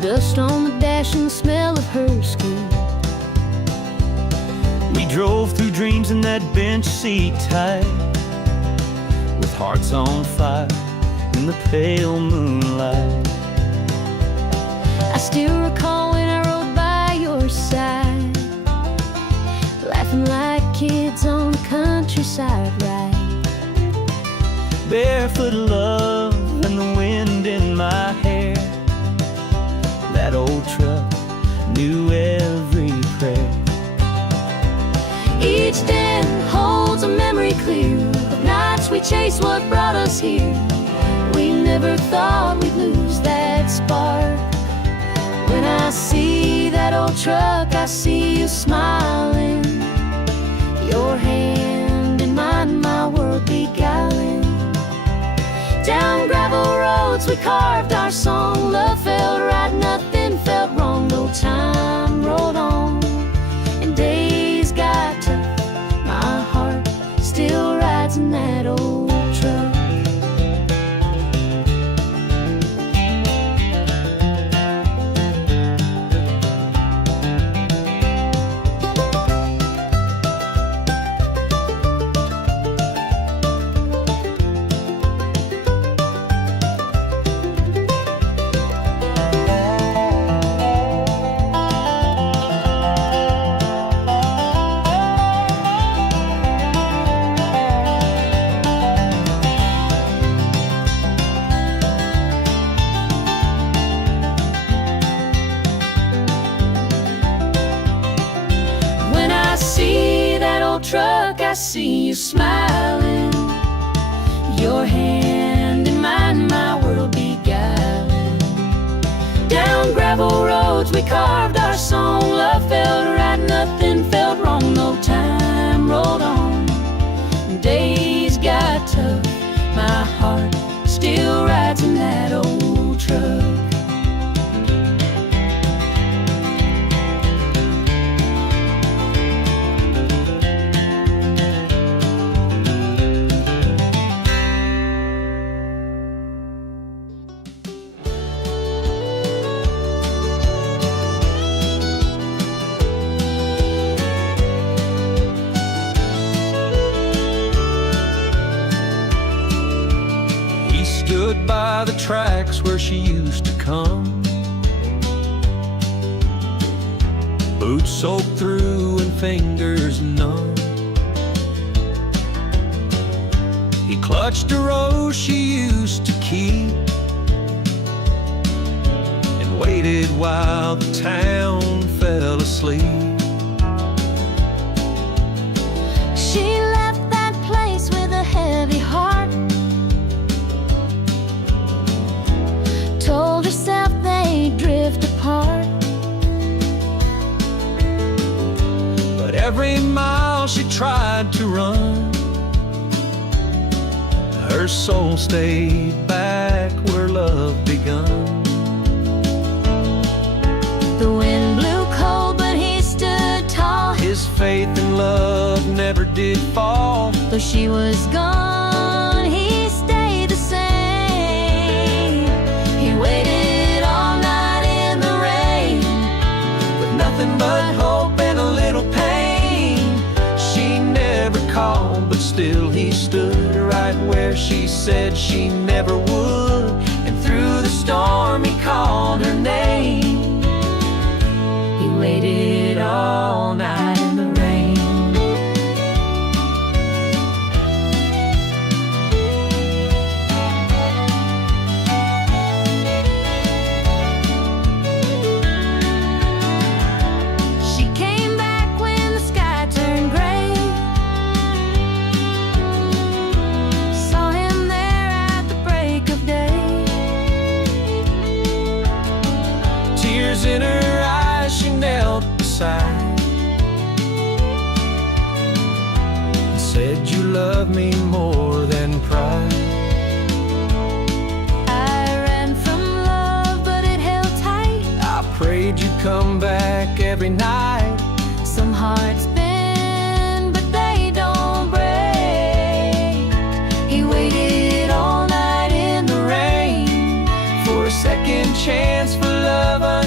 dust on the dash and the smell of her skin. We drove through dreams in that bench seat tight, with hearts on fire in the pale moonlight. I still recall when I rode by your side, laughing like kids on the countryside ride. Barefoot love and the wind in my hair. That old truck knew every prayer. Each den holds a memory clear of nights we chased what brought us here. We never thought we'd lose that spark. When I see that old truck, I see you smiling, your hand in mine, my world beguiling. Down gravel roads we carved our song. Love felt right, nothing felt wrong. No time rolled on and days got tough. My heart still rides in that old truck. Truck, I see you smiling, your hand in mine, my world beguiling. Down gravel roads we carved our song. Love felt right, nothing felt wrong. No time rolled on and days got tough. My heart still rides in that old truck. Stood by the tracks where she used to come, boots soaked through and fingers numb. He clutched a rose she used to keep and waited while the town fell asleep. She left that place with a heavy heart, told herself they'd drift apart. But every mile she tried to run, her soul stayed back where love begun. The wind blew cold, but he stood tall. His faith in love never did fall. Though she was gone, he stayed the same. He waited all night in the rain, With nothing but hope and a little pain. She never called, but still he stood right where she said she never would. And through the storm he called her name. he waited all night in the rain. She came back when the sky turned gray, saw him there at the break of day. Tears in her eyes, she knelt beside and said, "You love me more than pride." I ran from love, but it held tight. I prayed you'd come back every night. Some hearts bend, but they don't break. He waited all night in the rain For a second chance for love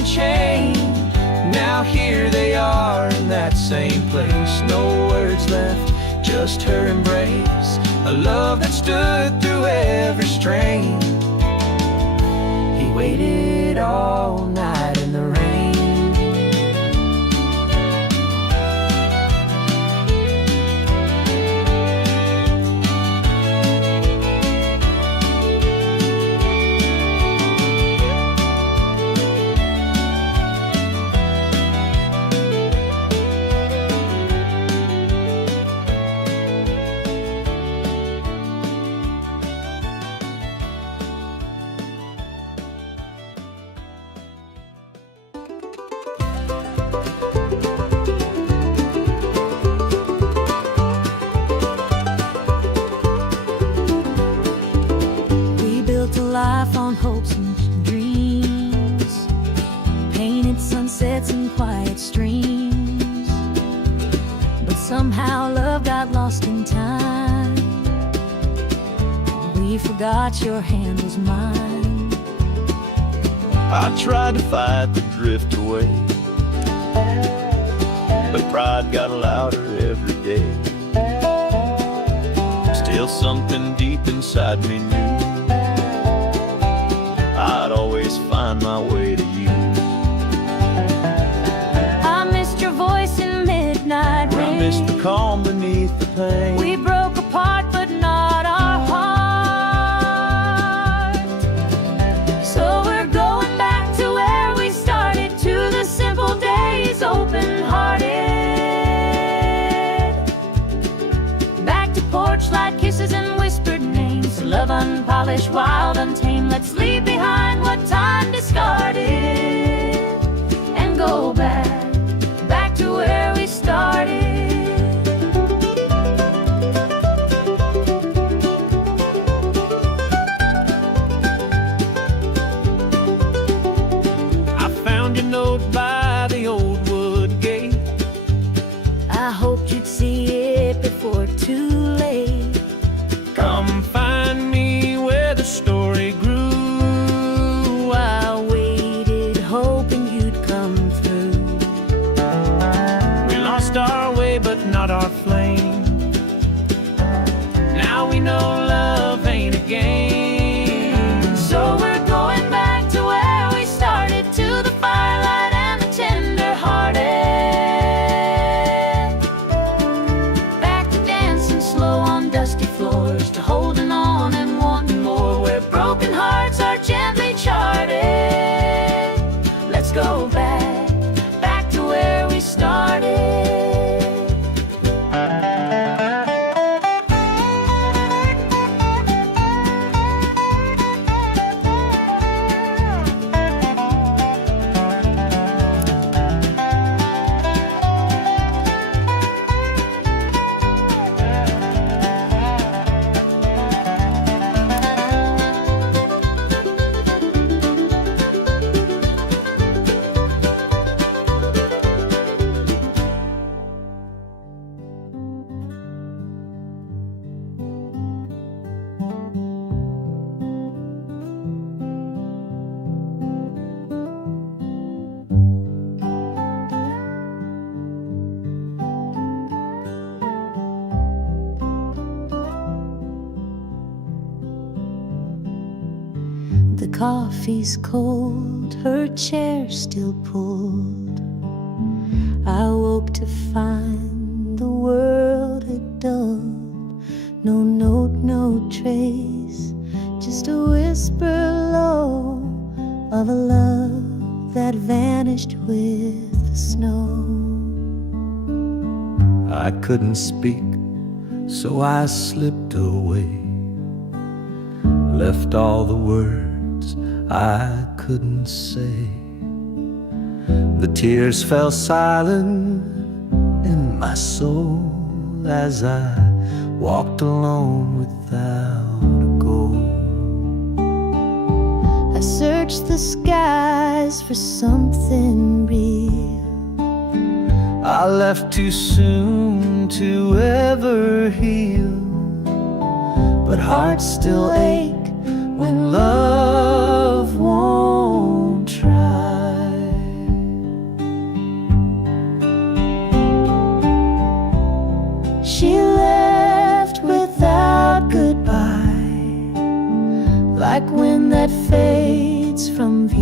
and chain. Now here they are in that same place. No words left, just her embrace. A love that stood through every strain. He waited all night in the rain. Life on hopes and dreams, painted sunsets and quiet streams. But somehow love got lost in time. We forgot your hand was mine. I tried to fight the drift away, but pride got louder every day. Still something deep inside me knew I'd always find my way to you. I missed your voice in midnight rain. I missed the calm beneath the pain. We broke apart but not our heart. So we're going back to where we started, to the simple days, open-hearted. Back to porch light kisses and whispered names. Love unpolished, wild, untamed. Let's leave behind what time discarded and go back to where we started. I found your note by the old wood gate. I hoped you'd see it before too late. Come find me where the story grew. I waited, hoping you'd come through. We lost our way, but not our flame. Now we know love ain't a game. So we're going back to where we started, to the firelight and the tender-hearted. Back to dancing slow on dusty floors, to holding on and wanting more, where broken hearts are gently charted. Let's go back to where we started. The coffee's cold, her chair still pulled. I woke to find the world had dulled. No note, no trace, just a whisper low of a love that vanished with the snow. I couldn't speak, so I slipped away, left all the words I couldn't say. The tears fell silent in my soul as I walked alone without a goal. I searched the skies for something real. I left too soon to ever heal, but hearts still ache when love won't try.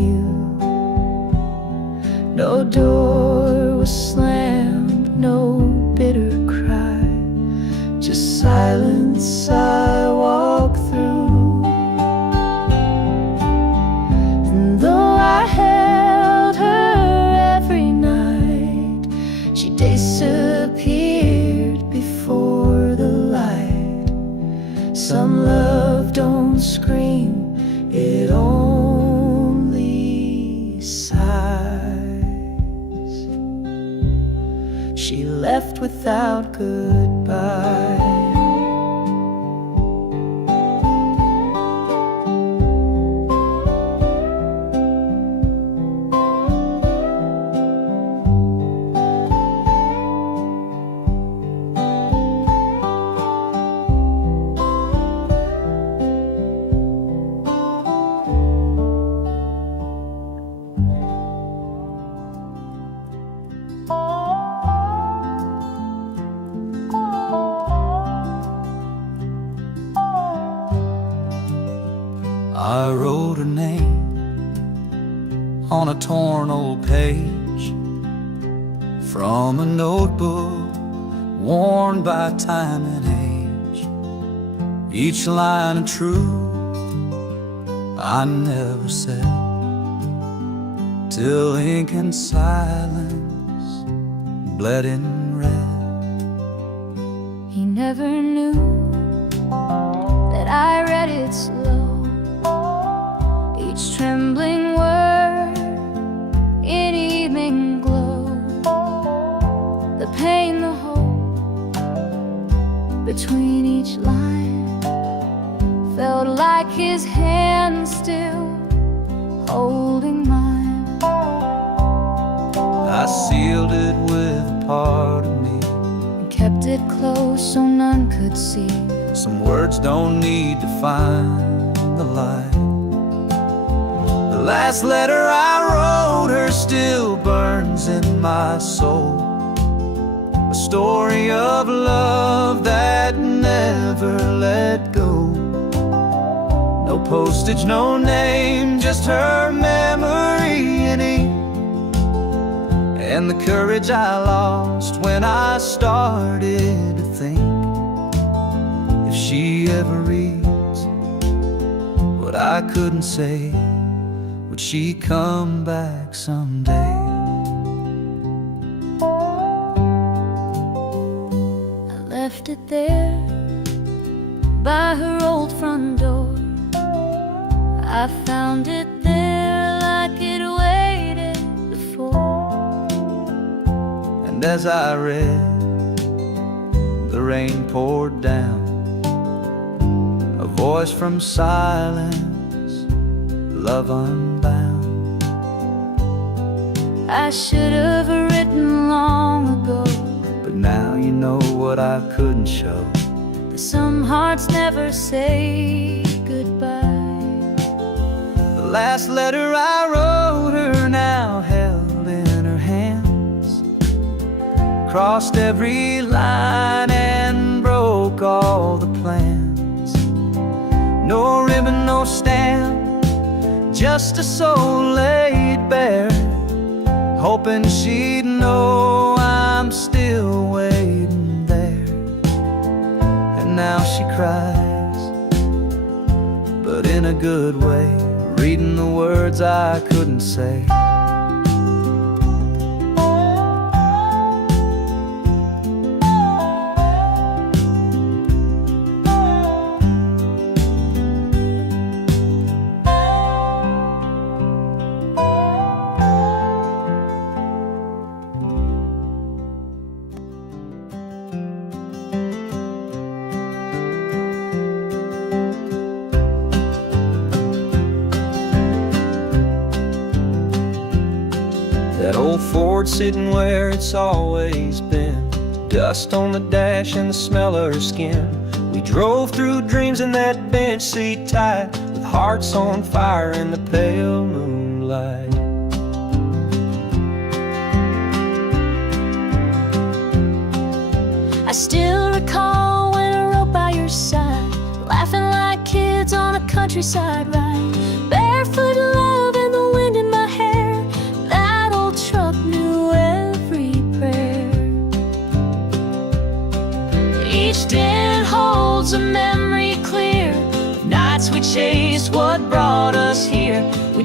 you. No door was slammed, no bitter cry, just silence I walk through. And though I held her every night, she disappeared before the light. Some love don't scream, it only sighs. She left without goodbye. I wrote her name on a torn old page from a notebook worn by time and age. Each line of truth I never said, till ink and silence bled in red. He never knew that I read it slow, each trembling word in evening glow. The pain, the hope between each line felt like his hand still holding mine. I sealed it with a part of me, And kept it close so none could see. some words don't need to find the light. The last letter I wrote her still burns in my soul, a story of love that never let go. No postage, no name, just her memory in ink, and the courage I lost when I started to think, if she ever reads what I couldn't say, would she come back someday? I left it there by her old front door. I found it there like it waited before. And as I read, the rain poured down, a voice from silence, love unbound. I should have written long ago, But now you know what I couldn't show. that some hearts never say goodbye. The last letter I wrote her now held in her hands, crossed every line and broke all the plans. No ribbon, no stamp, just a soul laid bare, hoping she'd know I'm still waiting there. And now she cries, but in a good way, reading the words I couldn't say. That old Ford sitting where it's always been, dust on the dash and the smell of her skin. We drove through dreams in that bench seat tight, with hearts on fire in the pale moonlight. I still recall when I rode by your side, laughing like kids on a countryside ride, barefoot love in the wind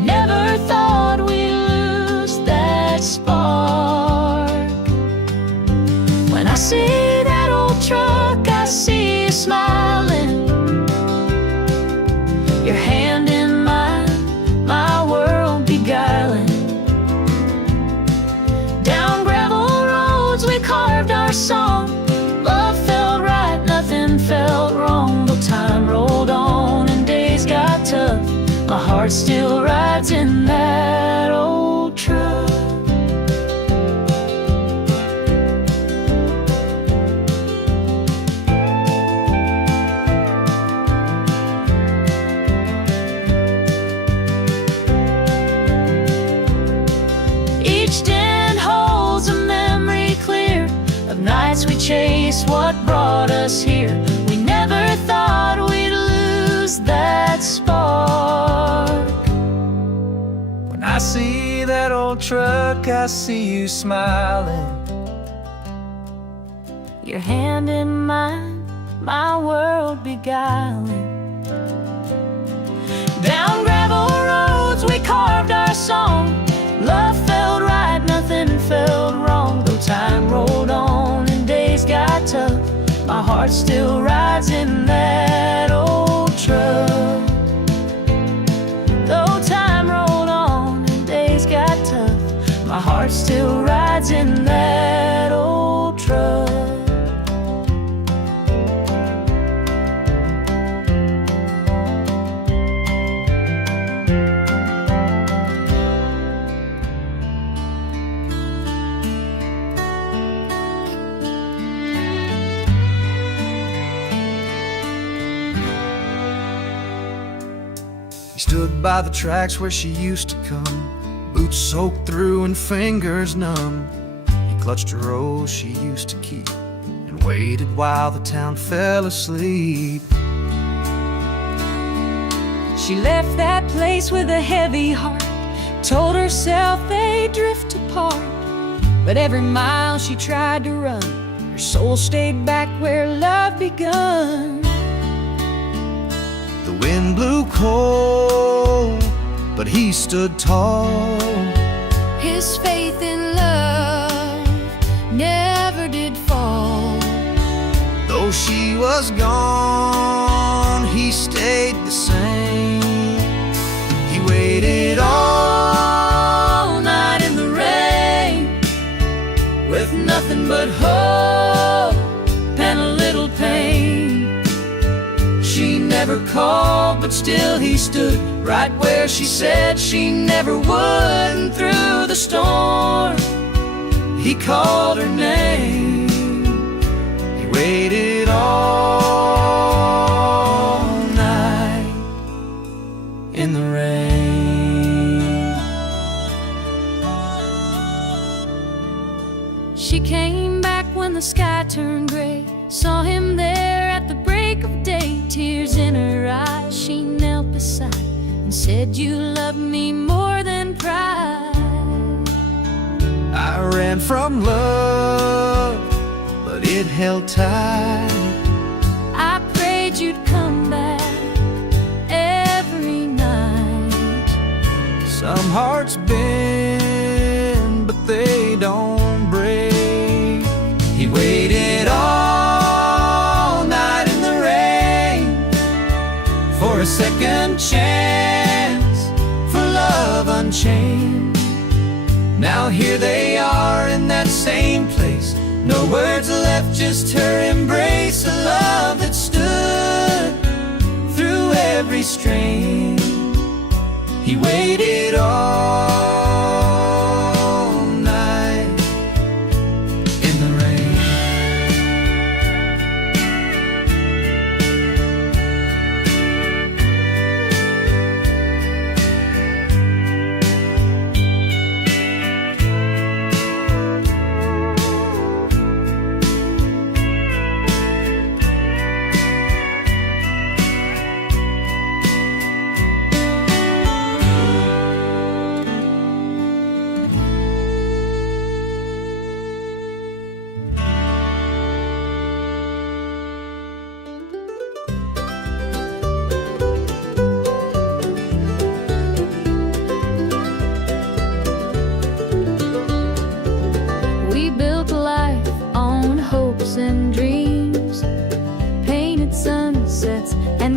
never thought we'd lose that spark. When I see that old truck, I see you smiling, your hand in mine, my world beguiling. Down gravel roads we carved our song. Love felt right, nothing felt wrong. Though time rolled on and days got tough, my heart still rides in that old truck. Each den holds a memory clear of nights we chased what brought us here. We never thought we'd lose that spark. When I see that old truck, I see you smiling, Your hand in mine, my world beguiling. Down gravel roads we carved our song. Love felt right, nothing felt wrong. Though time rolled on and days got tough, my heart still rides in that old truck. Though time rolled on and days got tough, my heart still rides in that old truck. He stood by the tracks where she used to come, boots soaked through and fingers numb. He clutched a rose she used to keep and waited while the town fell asleep. She left that place with a heavy heart, told herself they'd drift apart. But every mile she tried to run, her soul stayed back where love begun. The wind blew cold, but he stood tall. His faith in love never did fall. Though she was gone, he stayed the same. He waited all night in the rain, With nothing but hope and a little pain. she never called, but still he stood right where she said she never would. And through the storm, he called her name. He waited all night in the rain. She came back when the sky turned gray, saw him there at the break of day. Tears in her eyes, she knelt beside and said, "You love me more than pride." I ran from love, but it held tight. I prayed you'd come back every night. Some hearts bend, but they don't break. He waited all night in the rain for a second chance, for love unchained. Now here they are in that same place, no words left, just her embrace. A love that stood through every strain. He waited all night in the rain.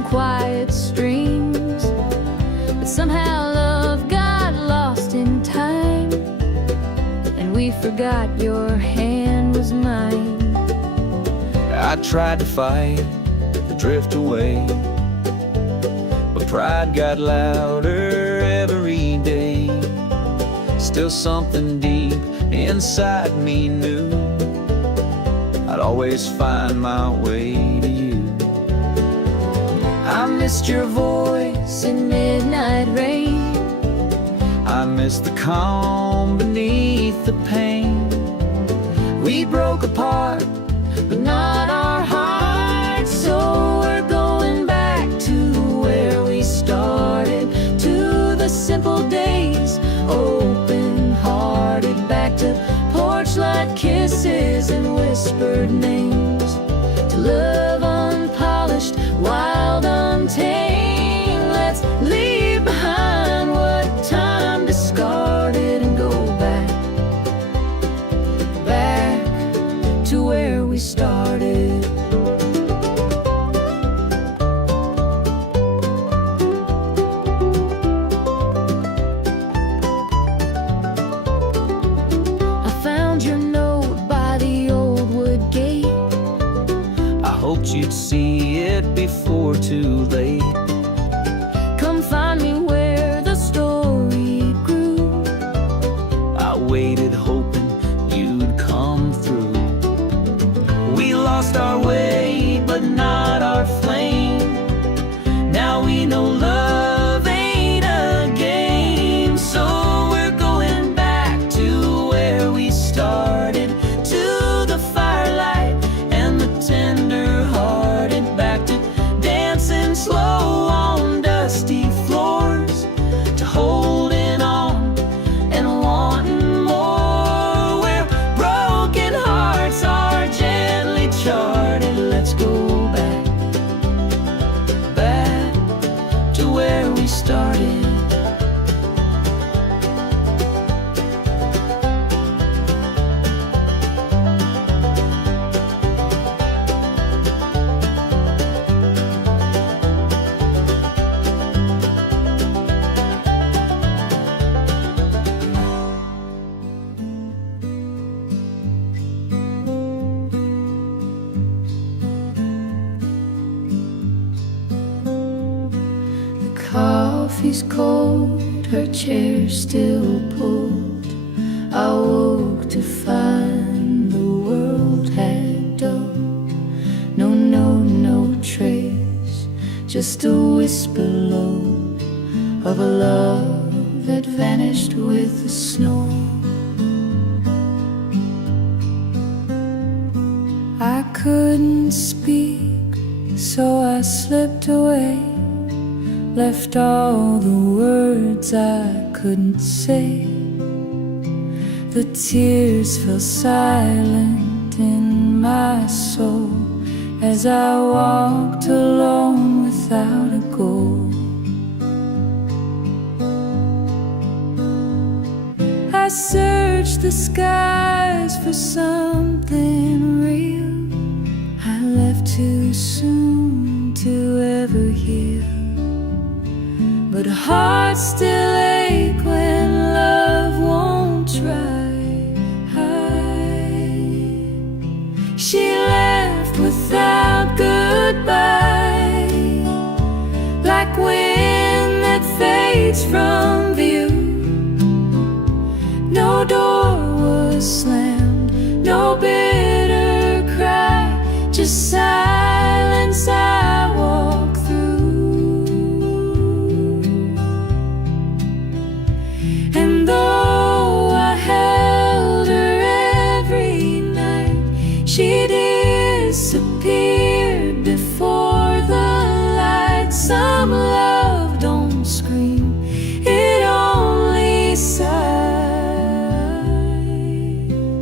quiet streams. But somehow love got lost in time, and we forgot your hand was mine. I tried to fight, to drift away, but pride got louder every day. Still something deep inside me knew I'd always find my way to you. I missed your voice In midnight rain, I missed the calm beneath the pain. We broke apart, but not our hearts. So we're going back to where we started, to the simple days, open-hearted, back to porch light kisses and whispered names, to love unpolished, wild, untamed. Let's leave behind what time discarded and go back, back to where we started. I found your note by the old wood gate. I hoped you'd see it before too late. Come find me where the story grew. I waited hoping you'd come through. We lost our way, but not our flame. Now we know love ain't a game. So we're going back to where we started, to the firelight and the tender-hearted, back to dancing slow on dusty floors, to holding on and wanting more, where broken hearts are gently charted. Let's go back, back to where we started. Coffee's cold, her chair still pulled. I woke to find the world had dulled. No note, no trace, just a whisper low of a love that vanished with the snow. I couldn't speak, so I slipped away, left all the words I couldn't say. The tears fell silent in my soul as I walked alone without a goal. I searched the skies for something real. I left too soon to ever heal, but hearts still ache when love won't try. She left without goodbye, like wind that fades from view. No door was slammed, no bitter cry, just silence I walk through. And though I held her every night, she disappeared before the light. Some love don't scream, it only sighs.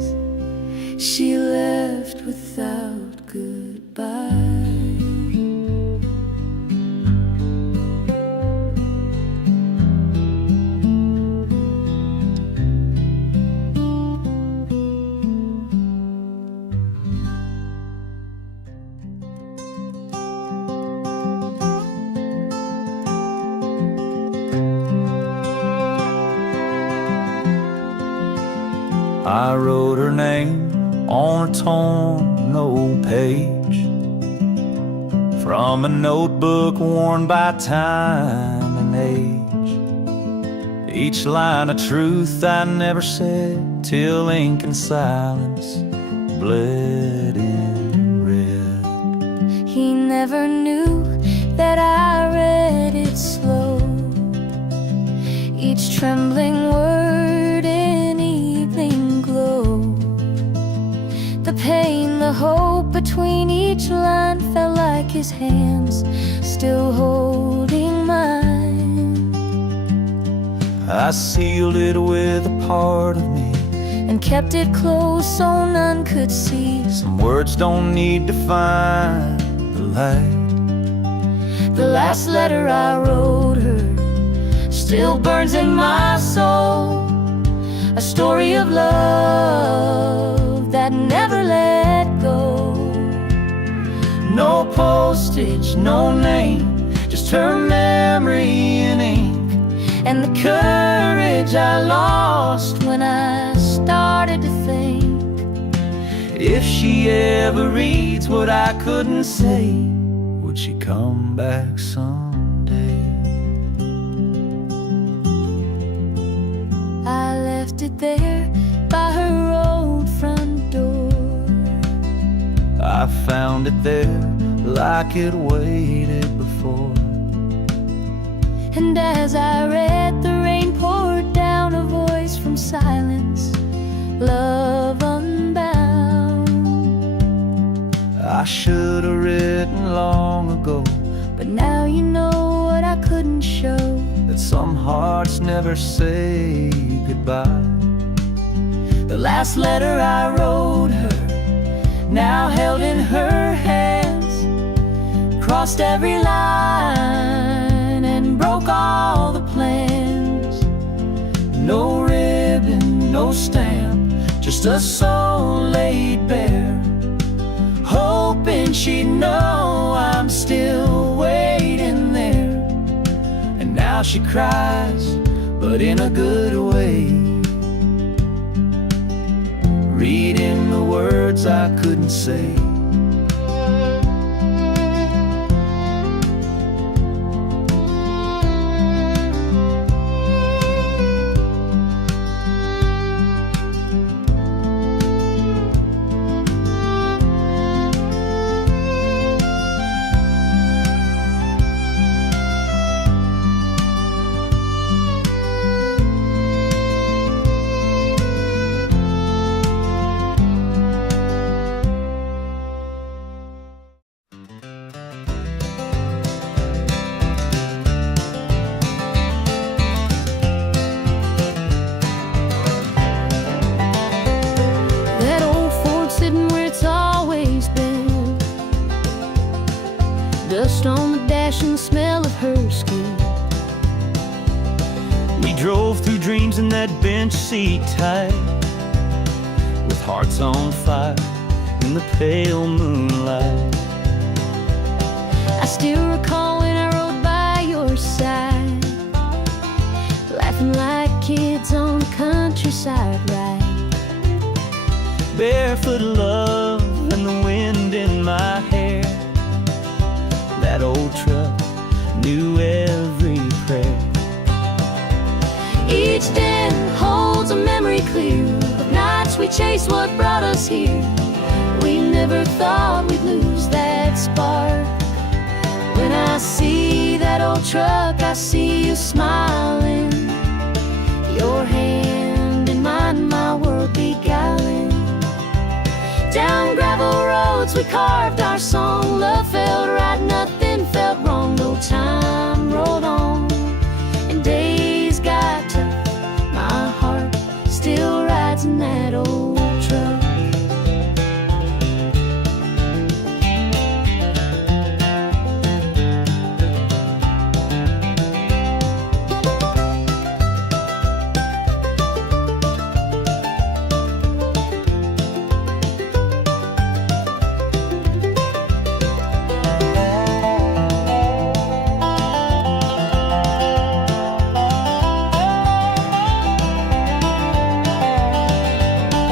I wrote her name on a torn old page from a notebook worn by time and age. Each line a truth I never said till ink and silence bled in red. He never knew that I read it slow, each trembling word in evening glow. The pain, the hope between each line felt like his hands still holding mine. I sealed it with a part of me and kept it close so none could see. Some words don't need to find the light. The last letter I wrote her still burns in my soul, a story of love that never let go. No postage, no name, just her memory in ink, and the courage I lost when I started to think, if she ever reads what I couldn't say, would she come back someday? I left it there by her old front door. I found it there like it waited before. And as I read, the rain poured down, a voice from silence, love unbound. I should have written long ago, but now you know what I couldn't show, that some hearts never say goodbye. The last letter I wrote her, now held in her hands, crossed every line and broke all the plans. No ribbon, no stamp, just a soul laid bare, hoping she'd know I'm still waiting there. And now she cries, but in a good way, reading the words I couldn't say. Dust on the dash and the smell of her skin. We drove through dreams in that bench seat tight, with hearts on fire in the pale moonlight. I still recall when I rode by your side, laughing like kids on the countryside ride. Barefoot love and the wind in my hair. That old truck knew every prayer. Each den holds a memory clear of nights we chased what brought us here. We never thought we'd lose that spark. When I see that old truck, I see you smiling, your hand in mine, my world beguiling. Down gravel roads we carved our song. Love felt right, nothing felt wrong. No time rolled on and days got tough. My heart still rides in that old truck.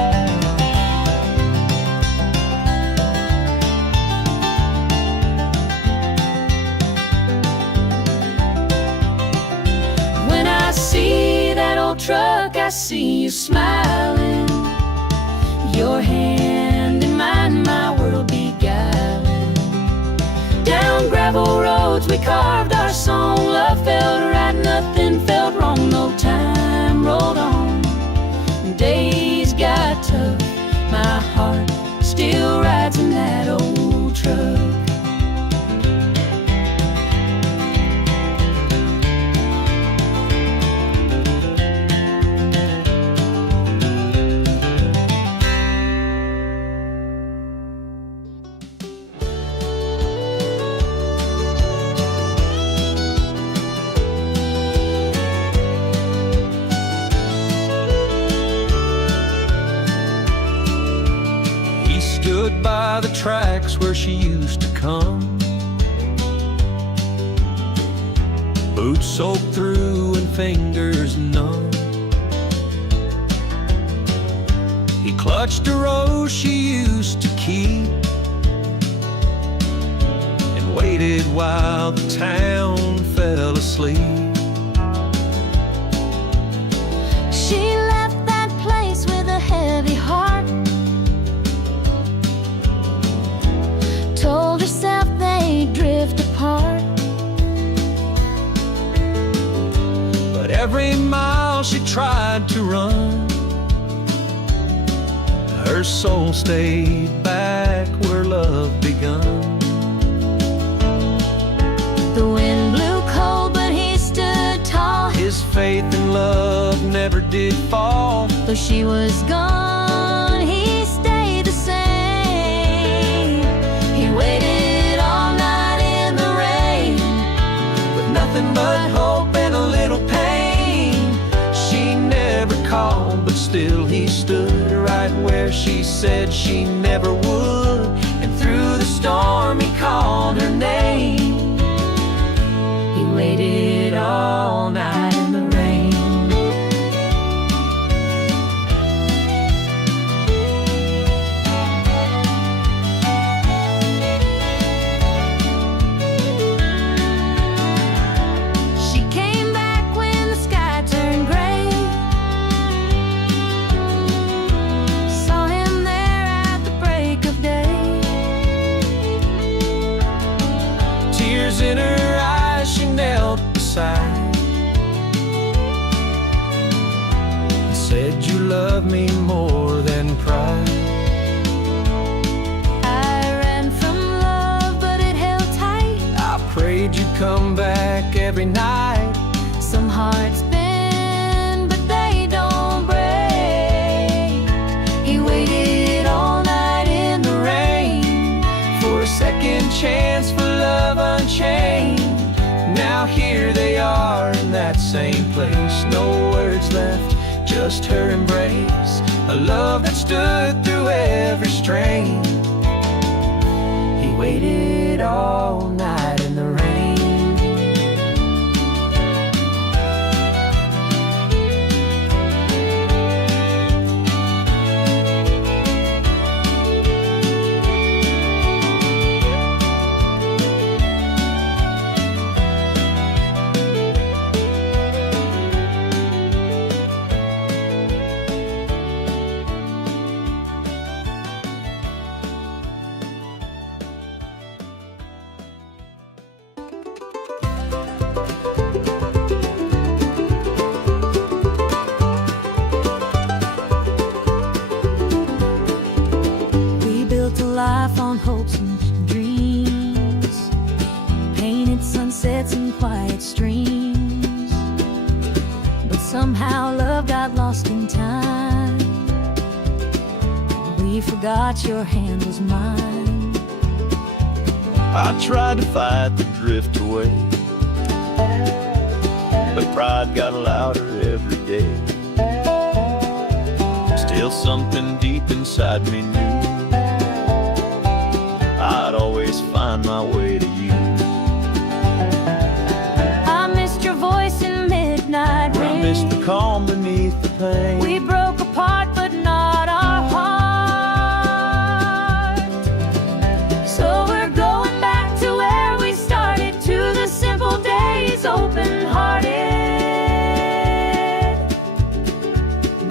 see you smiling, your hand in mine, my world beguiling. Down gravel roads we carved our song, love felt right, nothing felt wrong, no time rolled on. Days got tough, my heart still rides in that old truck. Stood by the tracks where she used to come, boots soaked through and fingers numb. He clutched a rose she used to keep and waited while the town fell asleep. She left that place with a heavy heart, told herself they'd drift apart. But every mile she tried to run, her soul stayed back where love begun. The wind blew cold, but he stood tall. His faith in love never did fall. Though she was gone, he stayed the same. He waited all night in the rain, With nothing but hope and a little pain. She never called, but still he stood right where she said she never would. And through the storm he called her name. he waited all night in the rain. She came back when the sky turned gray, saw him there at the break of day. Tears in her eyes, she knelt beside and said, "You love me more than pride." I ran from love, but it held tight. I prayed you'd come back every night. Some hearts bend, but they don't break. He waited all night in the rain For a second chance for love unchained. Now here they are in that same place. No words left, just her embrace. A love that stood through every strain. He waited all night in the rain. We built a life on hopes and dreams, painted sunsets and quiet streams. But somehow love got lost in time. We forgot your hand was mine. I tried to fight the drift away, but pride got louder every day. Still something deep inside me knew I'd always find my way to you. I missed your voice in midnight I rain. missed the calm beneath the pain. We broke apart, but not our heart. So we're going back to where we started, to the simple days, open-hearted.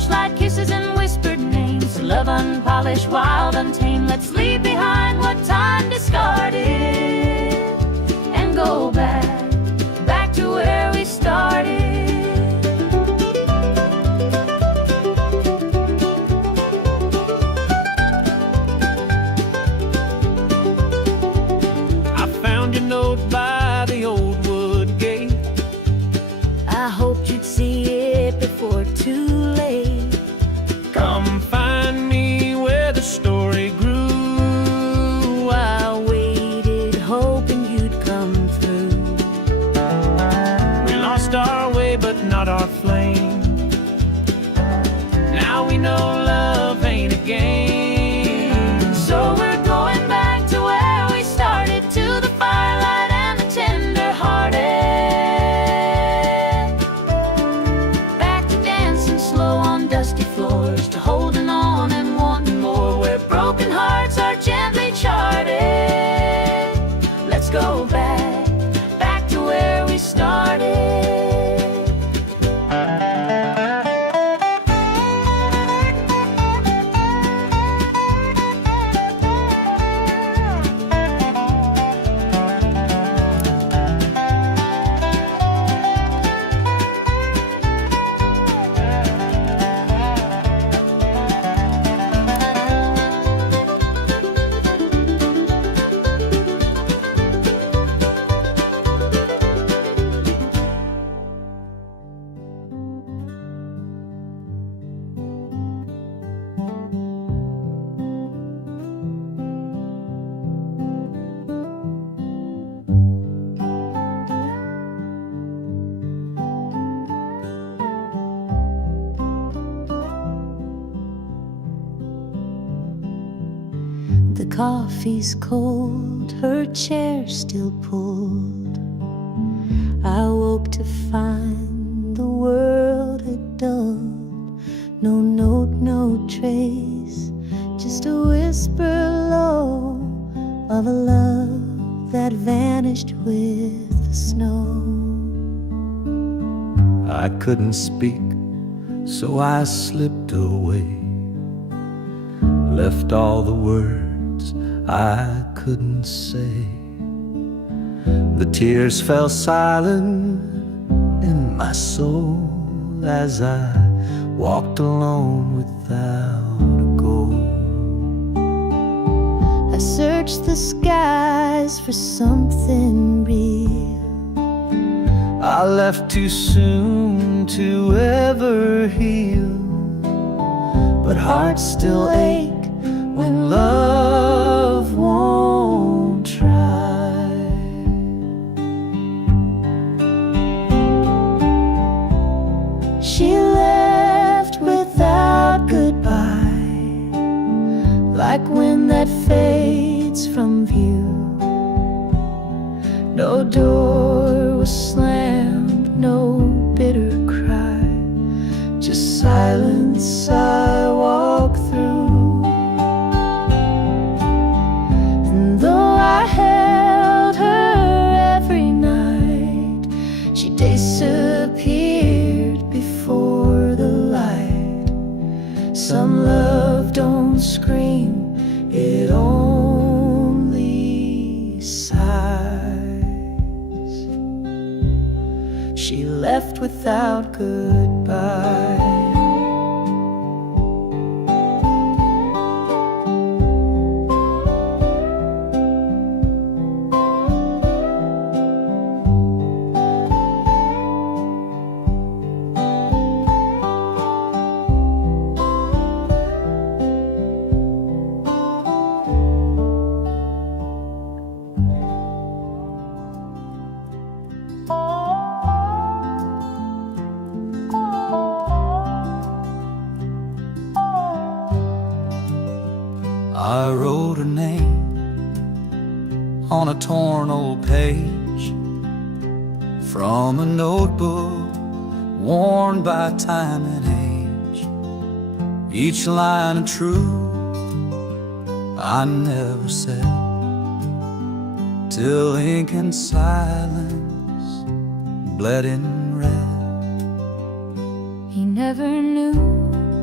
torchlight kisses and whispered names. Love unpolished, wild, untamed. Let's leave behind what time discarded and go back to where we started. I found your note by the old wood gate. I hoped you'd see it before too late. Come find me where the story grew. I waited, hoping you'd come through. We lost our way, but not our flame. Now we know love ain't a game. So we're going back to where we started, to the firelight and the tender-hearted. Back to dancing slow on dusty floors, to holding on and wanting more, where broken hearts are gently charted. Let's go back to where we started. The coffee's cold, her chair still pulled. I woke to find the world had dulled. No note, no trace, just a whisper low of a love that vanished with the snow. I couldn't speak, so I slipped away, left all the words I couldn't say. The tears fell silent in my soul as I walked alone without a goal. I searched the skies for something real. I left too soon to ever heal, but hearts still ache when love won't try. She left without goodbye, like wind that fades from view. No door was slammed, no bitter cry, just silence I walk through. And though I held her every night, she disappeared before the light. Some love don't scream, it only sighs. She left without goodbye. I wrote her name on a torn old page from a notebook worn by time and age. Each line of truth I never said, till ink and silence bled in red. He never knew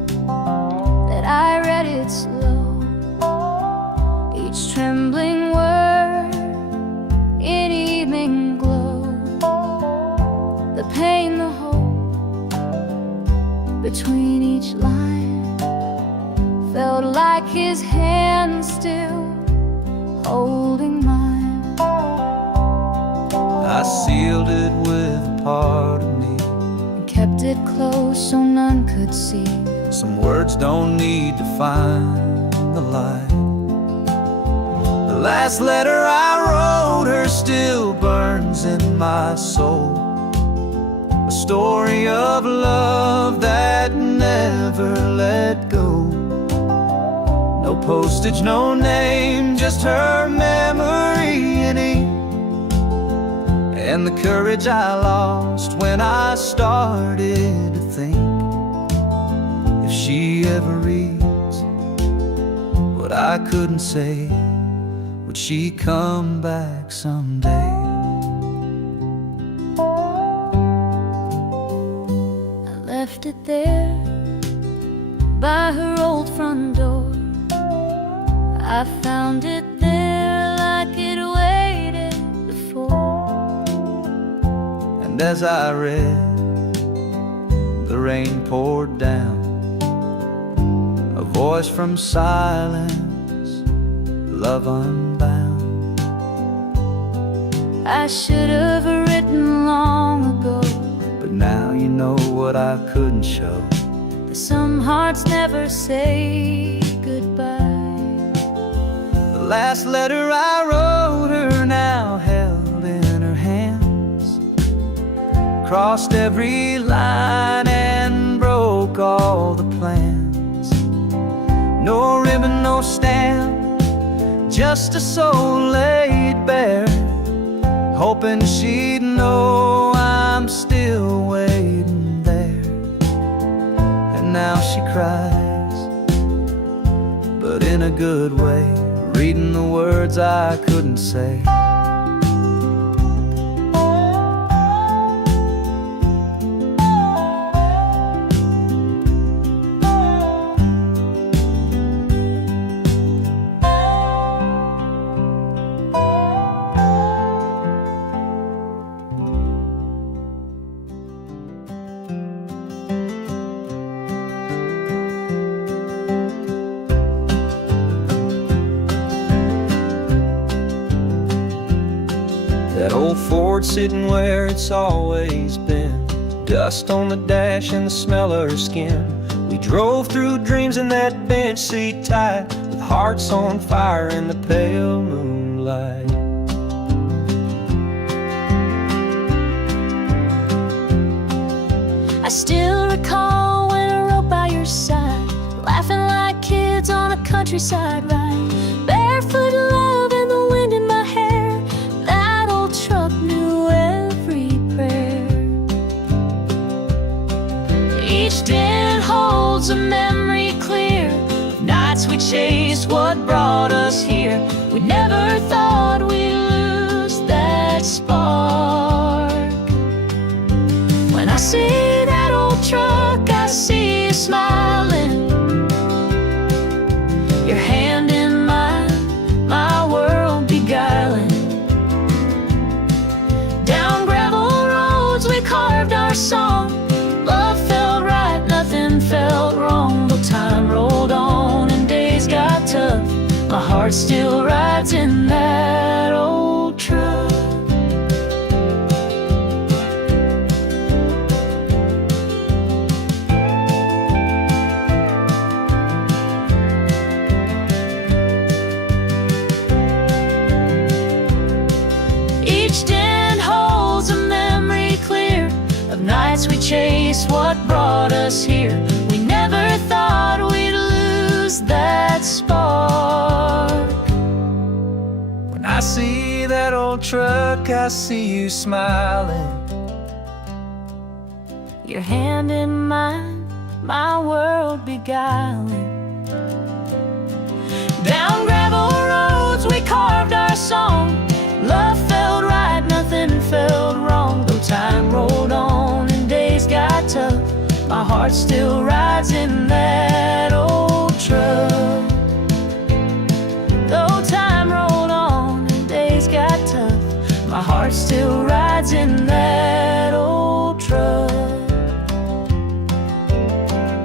between each line. Felt like his hand still holding mine. I sealed it with a part of me And kept it close so none could see. Some words don't need to find the light. The last letter I wrote her still burns in my soul. A story of love that never let go. No postage, no name, just her memory in ink. And the courage I lost when I started to think, if she ever reads what I couldn't say, would she come back someday? I left it there by her old front door. I found it there like it waited before. And as I read, the rain poured down, a voice from silence, love unbound. I should have written long ago, But now you know what I couldn't show. that some hearts never say goodbye. The last letter I wrote her now held in her hands, crossed every line and broke all the plans. No ribbon, no stamp, just a soul laid bare, hoping she'd know I'm still waiting there. And now she cries, but in a good way, reading the words I couldn't say. That old Ford sitting where it's always been, dust on the dash and the smell of her skin. We drove through dreams in that bench seat tight, with hearts on fire in the pale moonlight. I still recall when I rode by your side, laughing like kids on a countryside ride. Barefoot love and the wind in my hair, that old truck knew every prayer. Each dent holds a memory clear, nights we chased what brought us here. We never thought we'd lose that spark. When I see that old truck, I see you smiling, your hand in mine, my world beguiling. Down gravel roads we carved our song, love felt right, nothing felt wrong. But time rolled on and days got tough, my heart still rides in that old truck. Each dent holds a memory clear of nights we chased what brought us here. We never thought we'd lose that spark. When I see that old truck, I see you smiling, Your hand in mine, my world beguiling. Down gravel roads we carved our song, love felt right, nothing felt wrong. Though time rolled on and days got tough, my heart still rides in that old truck. Though time rolled on and days got tough, my heart still rides in that old truck.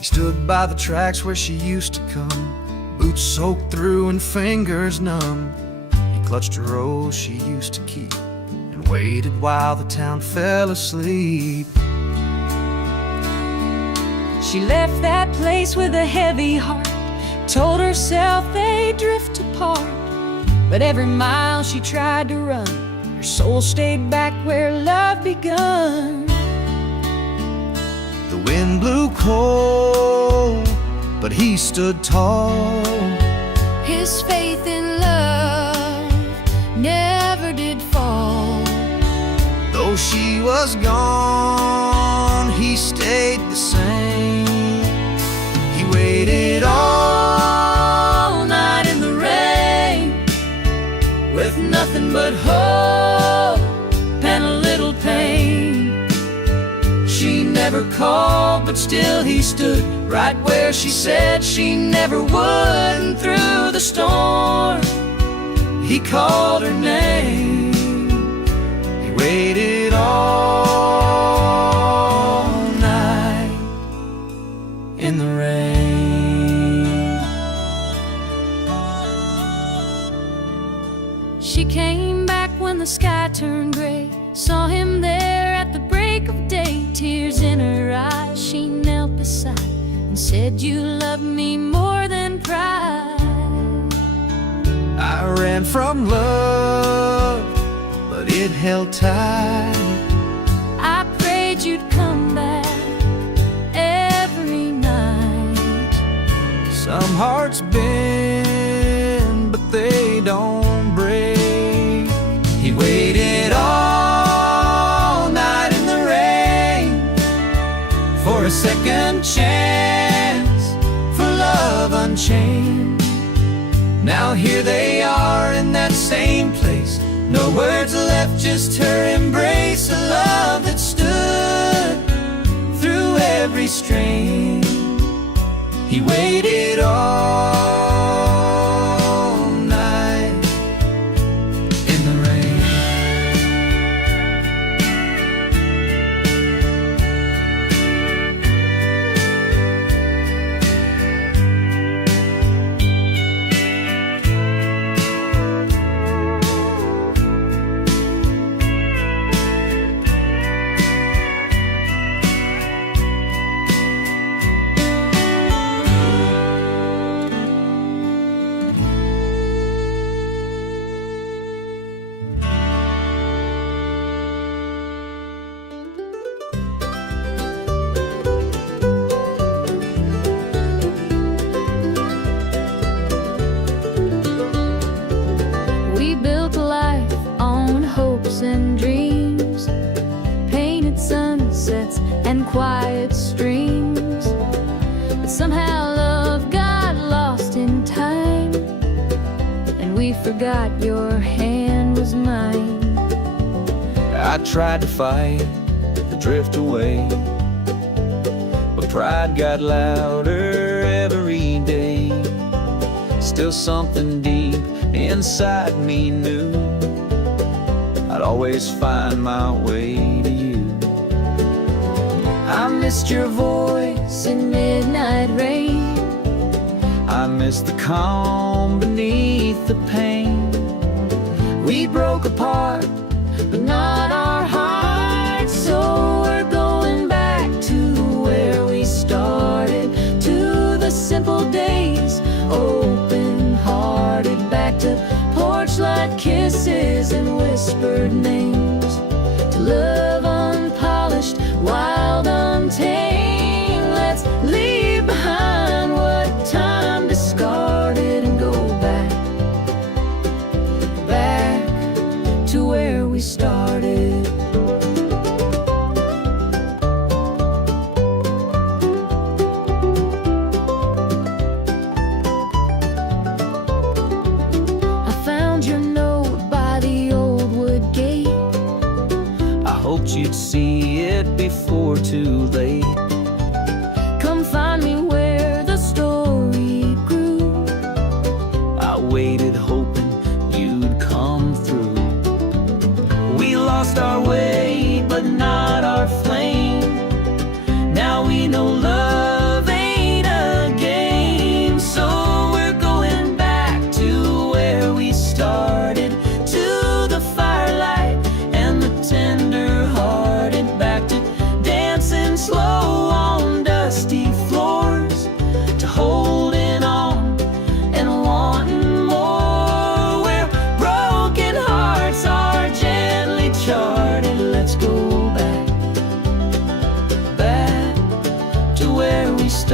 He stood by the tracks where she used to come, boots soaked through and fingers numb. He clutched a rose she used to keep and waited while the town fell asleep. She left that place with a heavy heart, told herself they'd drift apart. But every mile she tried to run, her soul stayed back where love begun. The wind blew cold, but he stood tall. His faith in love never did fall. Though she was gone, he stayed the same. He waited all night in the rain, With nothing but hope and a little pain. she never called, but still he stood right where she said she never would. And through the storm, he called her name. He waited all night in the rain. She came back when the sky turned gray, saw him there at the break of day. Tears in her eyes, she knelt beside and said, "You love me more than pride." I ran from love, but it held tight. I prayed you'd come back every night. Some hearts bend, but they don't break. He waited all night in the rain for a second chance, for love unchained. Now here they are in that same place, no words left, just her embrace. A love that stood through every strain. He waited all night in the rain. We built a life on hopes and dreams, painted sunsets and quiet streams. But somehow love got lost in time, and we forgot your hand was mine. I tried to fight the drift away, but pride got louder every day. Still something deep inside me knew I'd always find my way to you. I missed your voice in midnight rain. I missed the calm beneath the pain. We broke apart, but not our hearts. So we're going back to where we started, to the simple days, open-hearted, back to porch light kisses and whispered names, to love unpolished, wild, untamed. Let's leave behind what time discarded and go back to where we started. I found your note by the old wood gate. I hoped you'd see it before too late. Come find me where the story grew. I waited hoping you'd come through. We lost our way, but not our flame. Now we know love ain't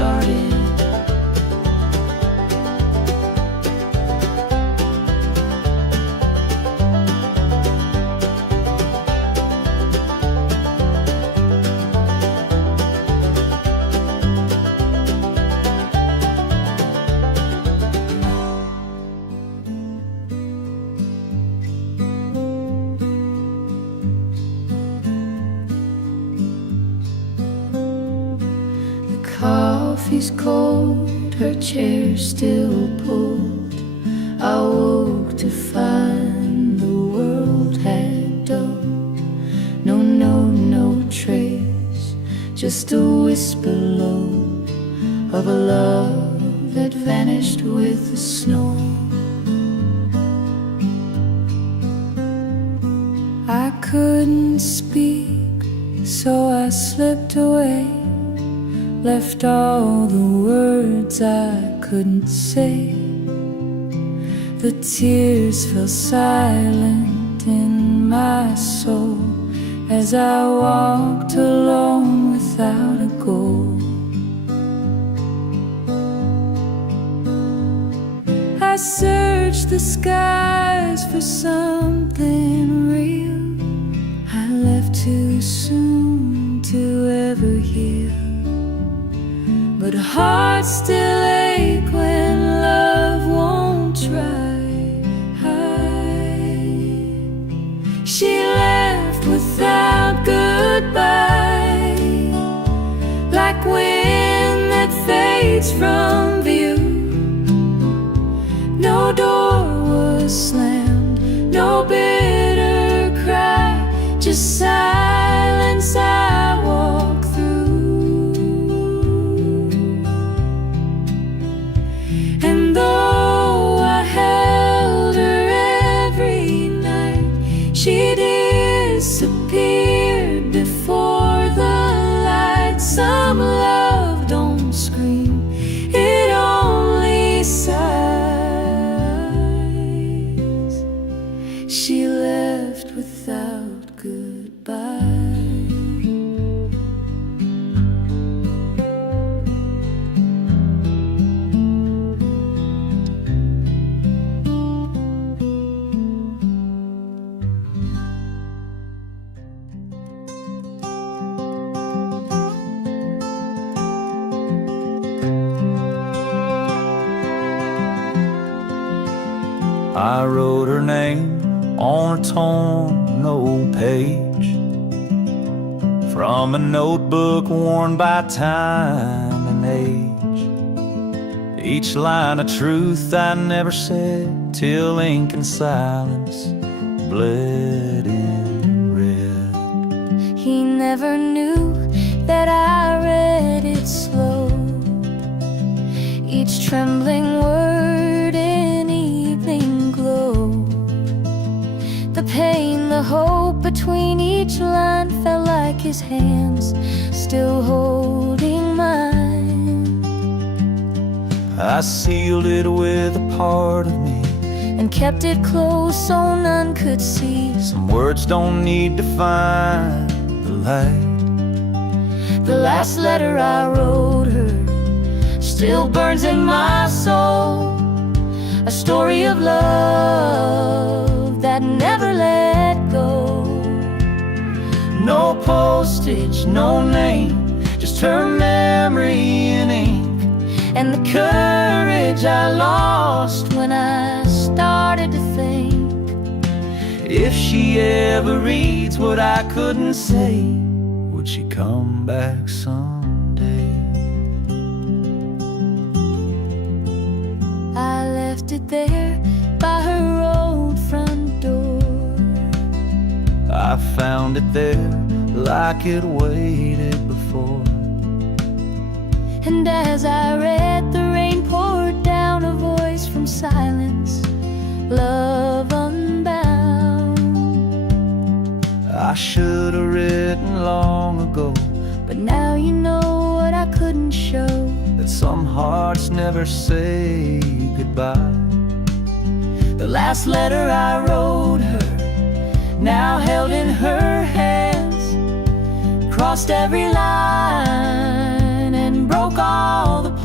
started. Coffee's cold, her chair still pulled. I woke to find the world had dulled. No trace, just a whisper low of a love that vanished with the snow. I couldn't speak, so I slipped away, left all the words I couldn't say. The tears fell silent in my soul as I walked alone without a goal. I searched the skies for something real. I left too soon to ever heal, but hearts still ache when love won't try. She left without goodbye, like wind that fades from view. No door was slammed, no bitter cry, just silence I walk through. And though I held her every night, she disappeared before the light. Some love don't scream, it only sighs. She left without goodbye. I wrote her name on a torn old page from a notebook worn by time and age. Each line a truth I never said, till ink and silence bled in red. He never knew that I read it slow, each trembling word in evening glow. The pain, the hope between each line felt like his hands still holding mine. I sealed it with a part of me and kept it close so none could see. Some words don't need to find the light. The last letter I wrote her still burns in my soul, a story of love that never let go. No postage, no name, just her memory in ink, and the courage I lost when I started to think. If she ever reads what I couldn't say, would she come back someday? I left it there by her old front door. I found it there like it waited before. And as I read, the rain poured down, a voice from silence, love unbound. I should have written long ago, but now you know what I couldn't show, that some hearts never say goodbye. the last letter I wrote her, now held in her hands, crossed every line and broke all the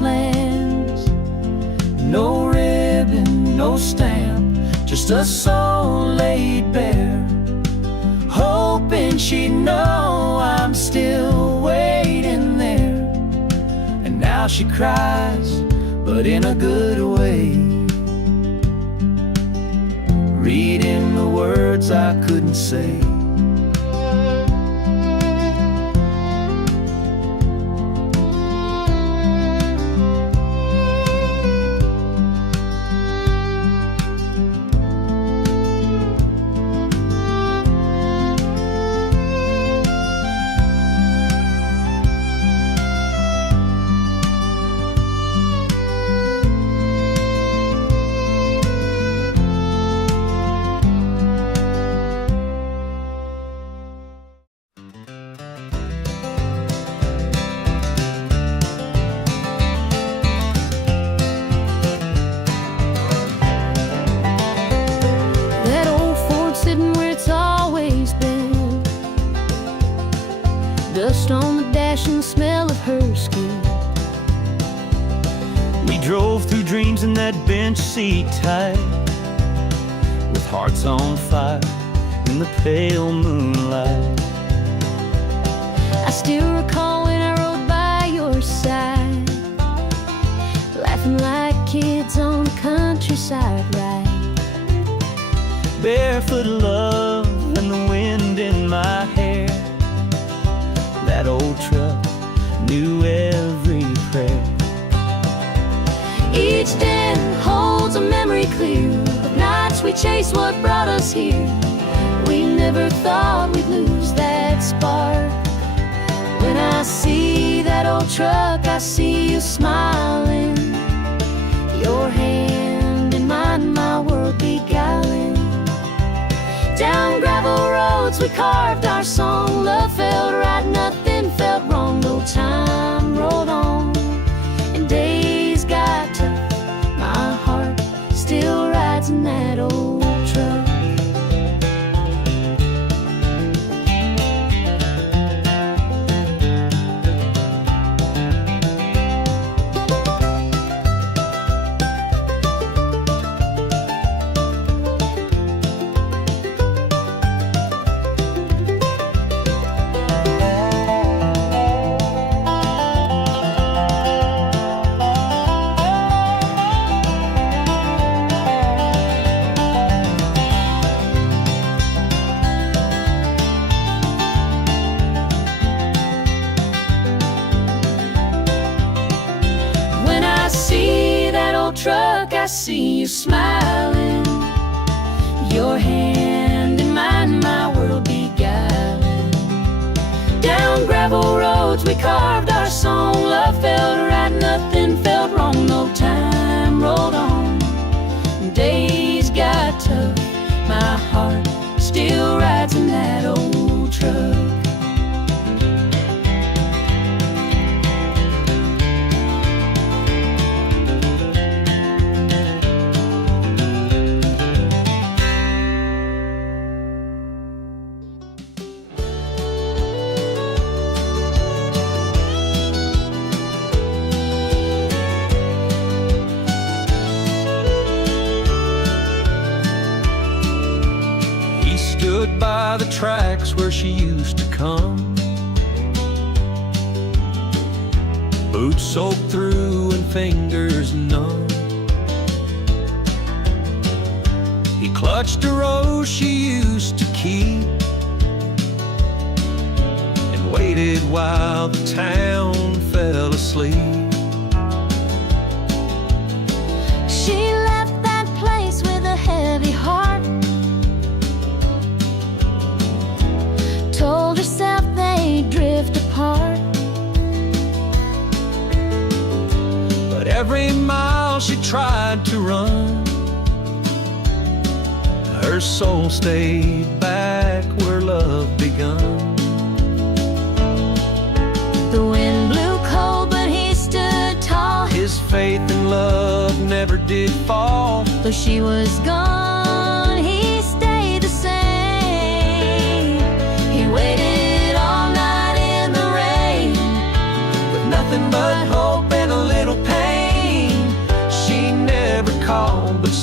No ribbon, no stamp, just a soul laid bare, hoping she'd know I'm still waiting there. And now she cries, but in a good way, reading the words I couldn't say. That old Ford sitting where it's always been, dust on the dash and the smell of her skin. We drove through dreams in that bench seat tight, with hearts on fire in the pale moonlight. I still recall when I rode by your side, laughing like kids on the countryside ride. Barefoot love and the wind in my hair. That old truck knew every prayer. Each day holds a memory clear of nights we chased what brought us here. We never thought we'd lose that spark. When I see that old truck, I see you smiling, your hand in mine, my world beguiling. Down gravel roads we carved our song. Love felt right, nothing felt wrong. No time rolled on and days got tough. My heart still rides in that old truck. Truck, I see you smiling, your hand in mine, my world beguiling. Down gravel roads we carved our song. Love felt right, nothing felt wrong. No time rolled on, days got tough. My heart still rides in that old truck. Stood by the tracks where she used to come, boots soaked through and fingers numb. He clutched a rose she used to keep and waited while the town fell asleep. She left that place with a heavy heart, told herself they'd drift apart. But every mile she tried to run, her soul stayed back where love begun. The wind blew cold, but he stood tall. His faith in love never did fall. Though she was gone, he stayed the same. He waited all night in the rain, with nothing but hope and a little pain. She never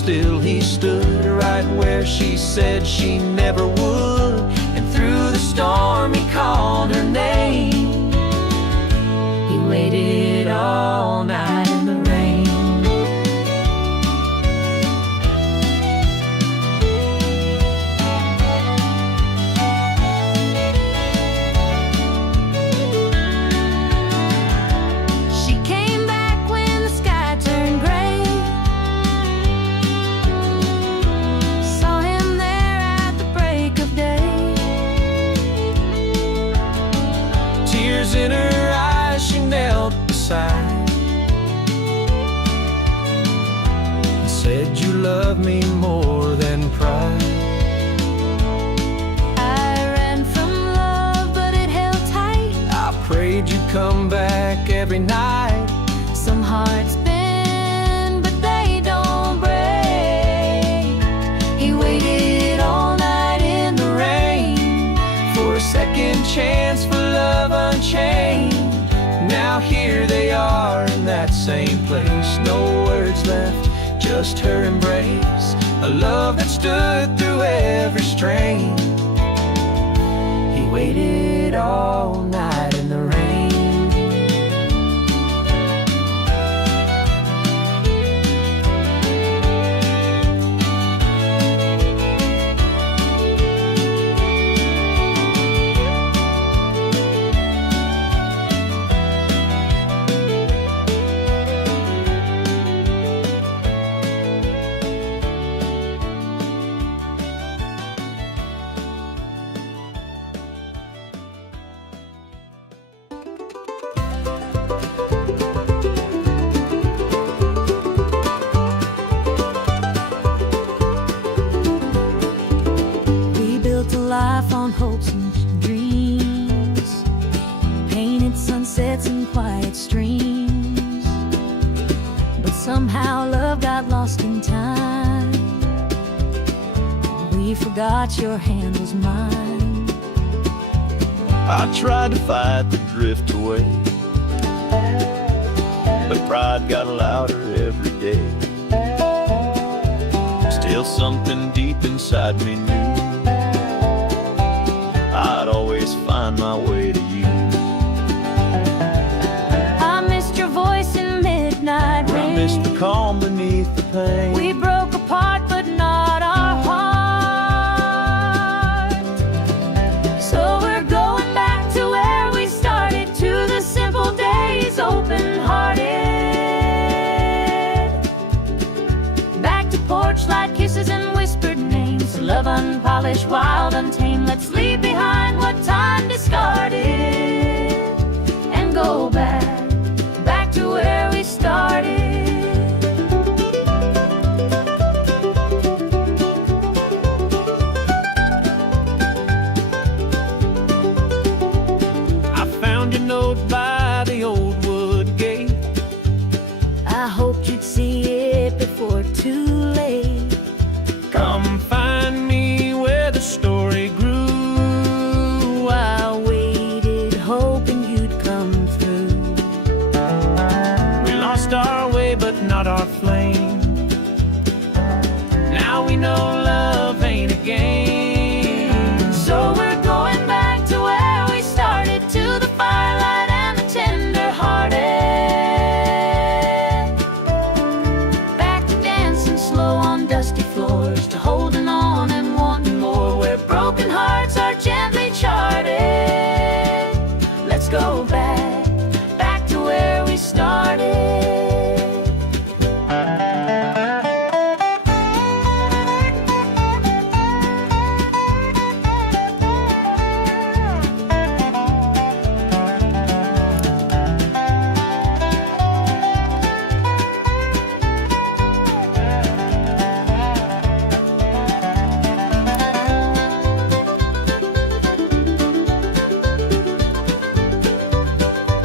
still he stood right where she said she never would. And through the storm he called her name. He waited all night in the rain. She came back when the sky turned gray. Saw him there at the break of day. Tears in her eyes, she knelt beside and said, "You love me more than pride." I ran from love, but it held tight. I prayed you'd come back every night. Some hearts bend, but they don't break. He waited all night in the rain For a second chance for love unchained. Now here they are in that same place. No words left, just her embrace. A love that stood through every strain. He waited all night in the rain. Life on hopes and dreams, painted sunsets and quiet streams. But somehow love got lost in time. We forgot your hand was mine. I tried to fight the drift away, but pride got louder every day. Still something deep inside me knew I'd always find my way to you. I missed your voice in midnight rain. I missed the calm beneath the pain. We broke apart, but not our heart. So we're going back to where we started, to the simple days, open-hearted. Back to porch light kisses and whispered names. Love unpolished, wild, untamed. Let's leave behind what time discarded and go back to where we started. I found your note by the old wood gate. I hoped you'd see it before too late. Come find me where the story grew. I waited, hoping you'd come through. We lost our way, but not our flame. Now we know love ain't a game. So we're going back to where we started, to the firelight and the tender-hearted. Back to dancing slow on dusty floors, to holding on and wanting more, where broken hearts are gently charted. Let's go back to where we started.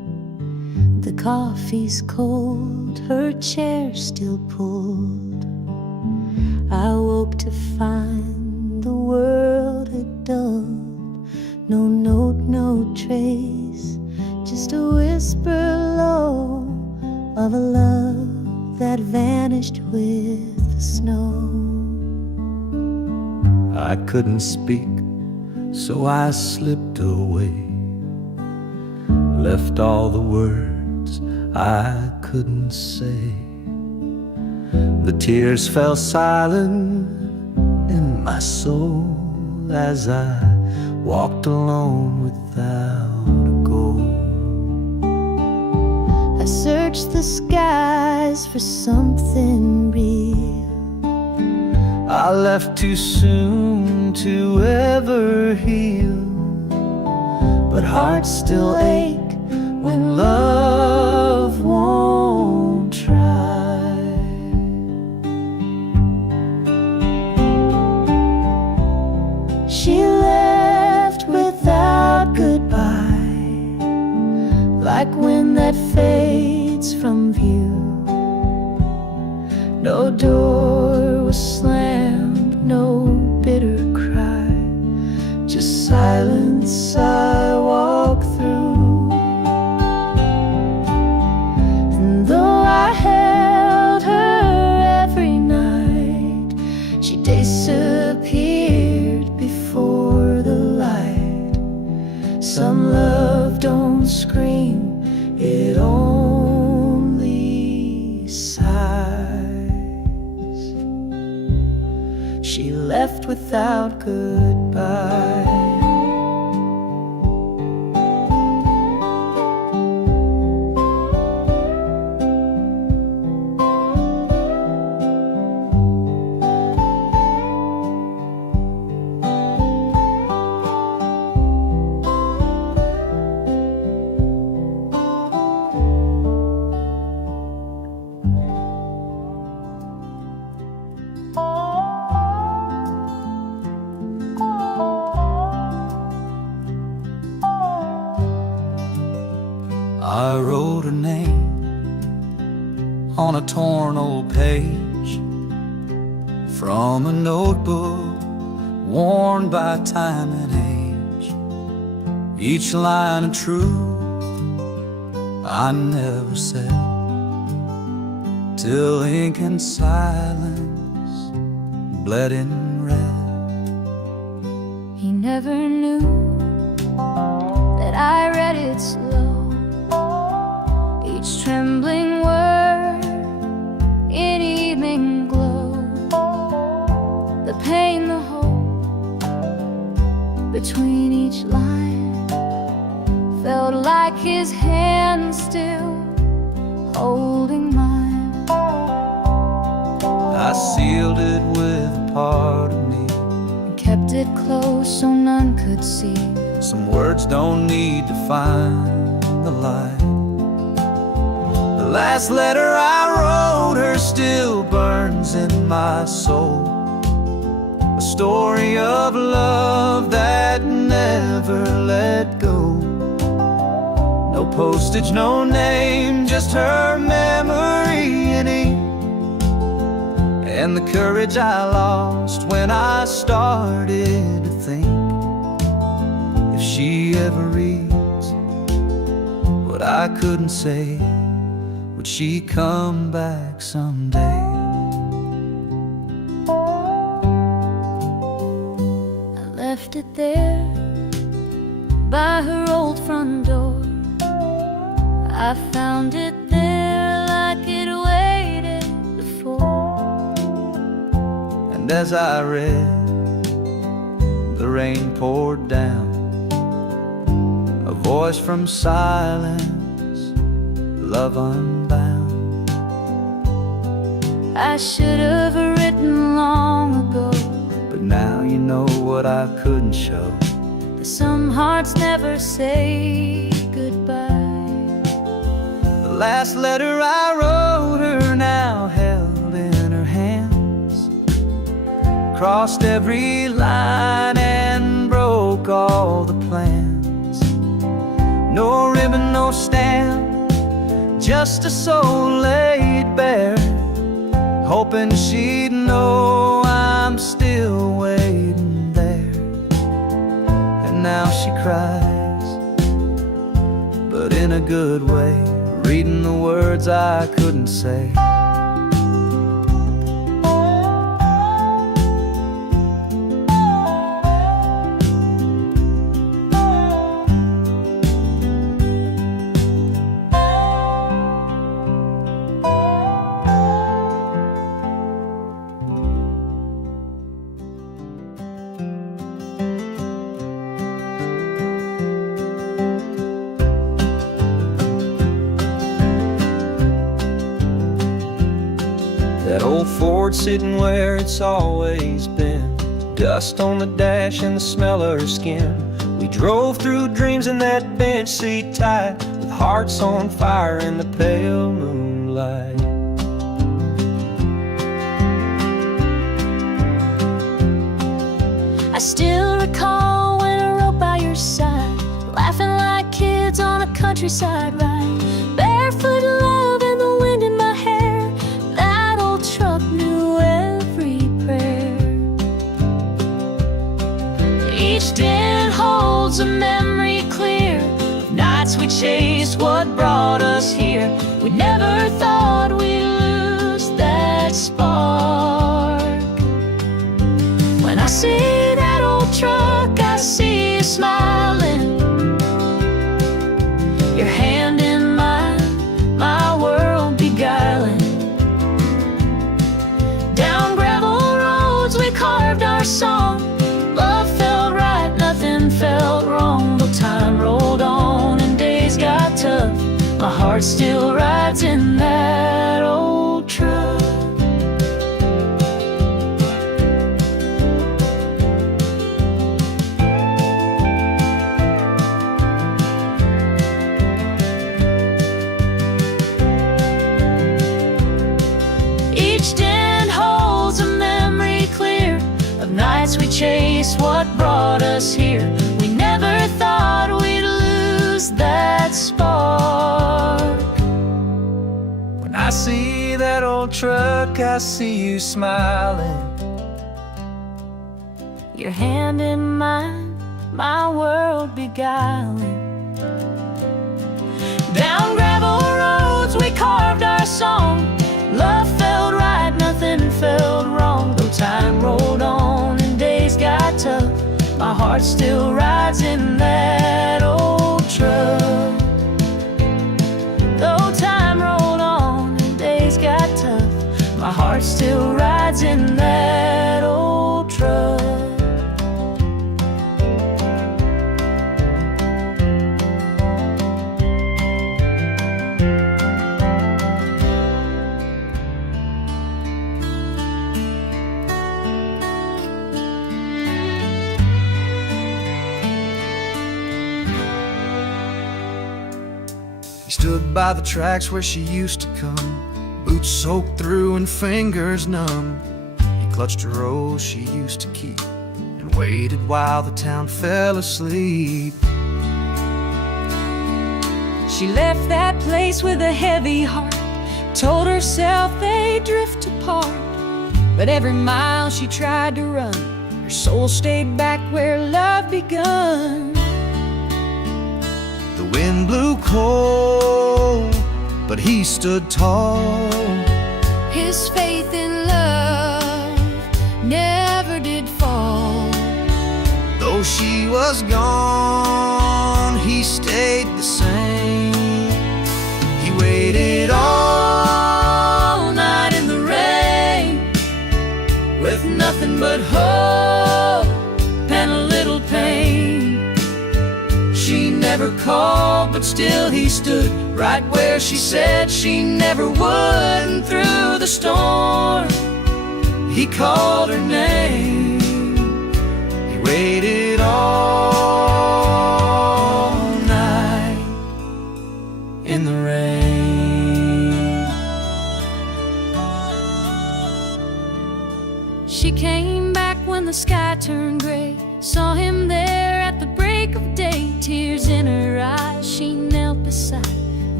coffee's cold, her chair still pulled. I woke to find the world had dulled. No note, no trace, just a whisper low of a love that vanished with the snow. I couldn't speak, so I slipped away, left all the words I couldn't say. The tears fell silent in my soul as I walked alone without a goal. I searched the skies for something real. I left too soon to ever heal, but hearts still ache when love won't try. She left without goodbye, like wind that fades from view. No door was slammed, no bitter cry, just silence I walk through. And though I held her every night, she disappeared before the light. Some love don't scream, it only sighs. She left without goodbye. I wrote her name on a torn old page from a notebook worn by time and age. Each line of truth I never said, till ink and silence bled in red. He never knew that I read it slow, each trembling word in evening glow. The pain, the hope between each line felt like his hand still holding mine. I sealed it with a part of me, And kept it close so none could see. some words don't need to find the light. The last letter I wrote her still burns in my soul, a story of love that never let go. No postage, no name, just her memory in ink, and the courage I lost when I started to think, if she ever reads what I couldn't say, would she come back someday? I left it there by her old front door. I found it there like it waited before. And as I read, the rain poured down, a voice from silence, love unbound. I should have written long ago, But now you know what I couldn't show. that some hearts never say goodbye. The last letter I wrote her now held in her hands, crossed every line and broke all the plans. No ribbon, no stamp, just a soul laid bare, hoping she'd know I'm still waiting there. And now she cries, but in a good way, reading the words I couldn't say. That old Ford sitting where it's always been, dust on the dash and the smell of her skin. We drove through dreams in that bench seat tight, with hearts on fire in the pale moonlight. I still recall when I rode by your side, laughing like kids on a countryside ride, barefoot love and the wind in my hair. That old truck knew every prayer. Each dent holds a memory clear of nights we chased what brought us here. We never thought we'd lose that spark. When I see that old truck, I see you smiling, your hand in mine, my world beguiling. Down gravel roads we carved our song. Love felt right, nothing felt wrong. Though time rolled on and days got tough, my heart still rides in that old truck. Each dent holds a memory clear of nights we chased what brought us here. We never thought we'd lose that spark. When I see that old truck, I see you smiling, Your hand in mine, my world beguiling. Down gravel roads we carved our song. Love felt right, nothing felt wrong. Though time rolled on and days got tough, my heart still rides in that old truck. Though time rolled on and days got tough, my heart still rides in that old truck. He stood by the tracks where she used to come, boots soaked through and fingers numb. He clutched a rose she used to keep and waited while the town fell asleep. She left that place with a heavy heart, told herself they'd drift apart. But every mile she tried to run, her soul stayed back where love begun. The wind blew cold, but he stood tall. His faith in love never did fall. Though she was gone, he stayed the same. He waited all night in the rain, With nothing but hope and a little pain. She never called, but still he stood right where she said she never would. And through the storm, he called her name. he waited all Night in the rain. She came back when the sky turned gray, saw him there at the break of day. Tears in her eyes, she knelt beside and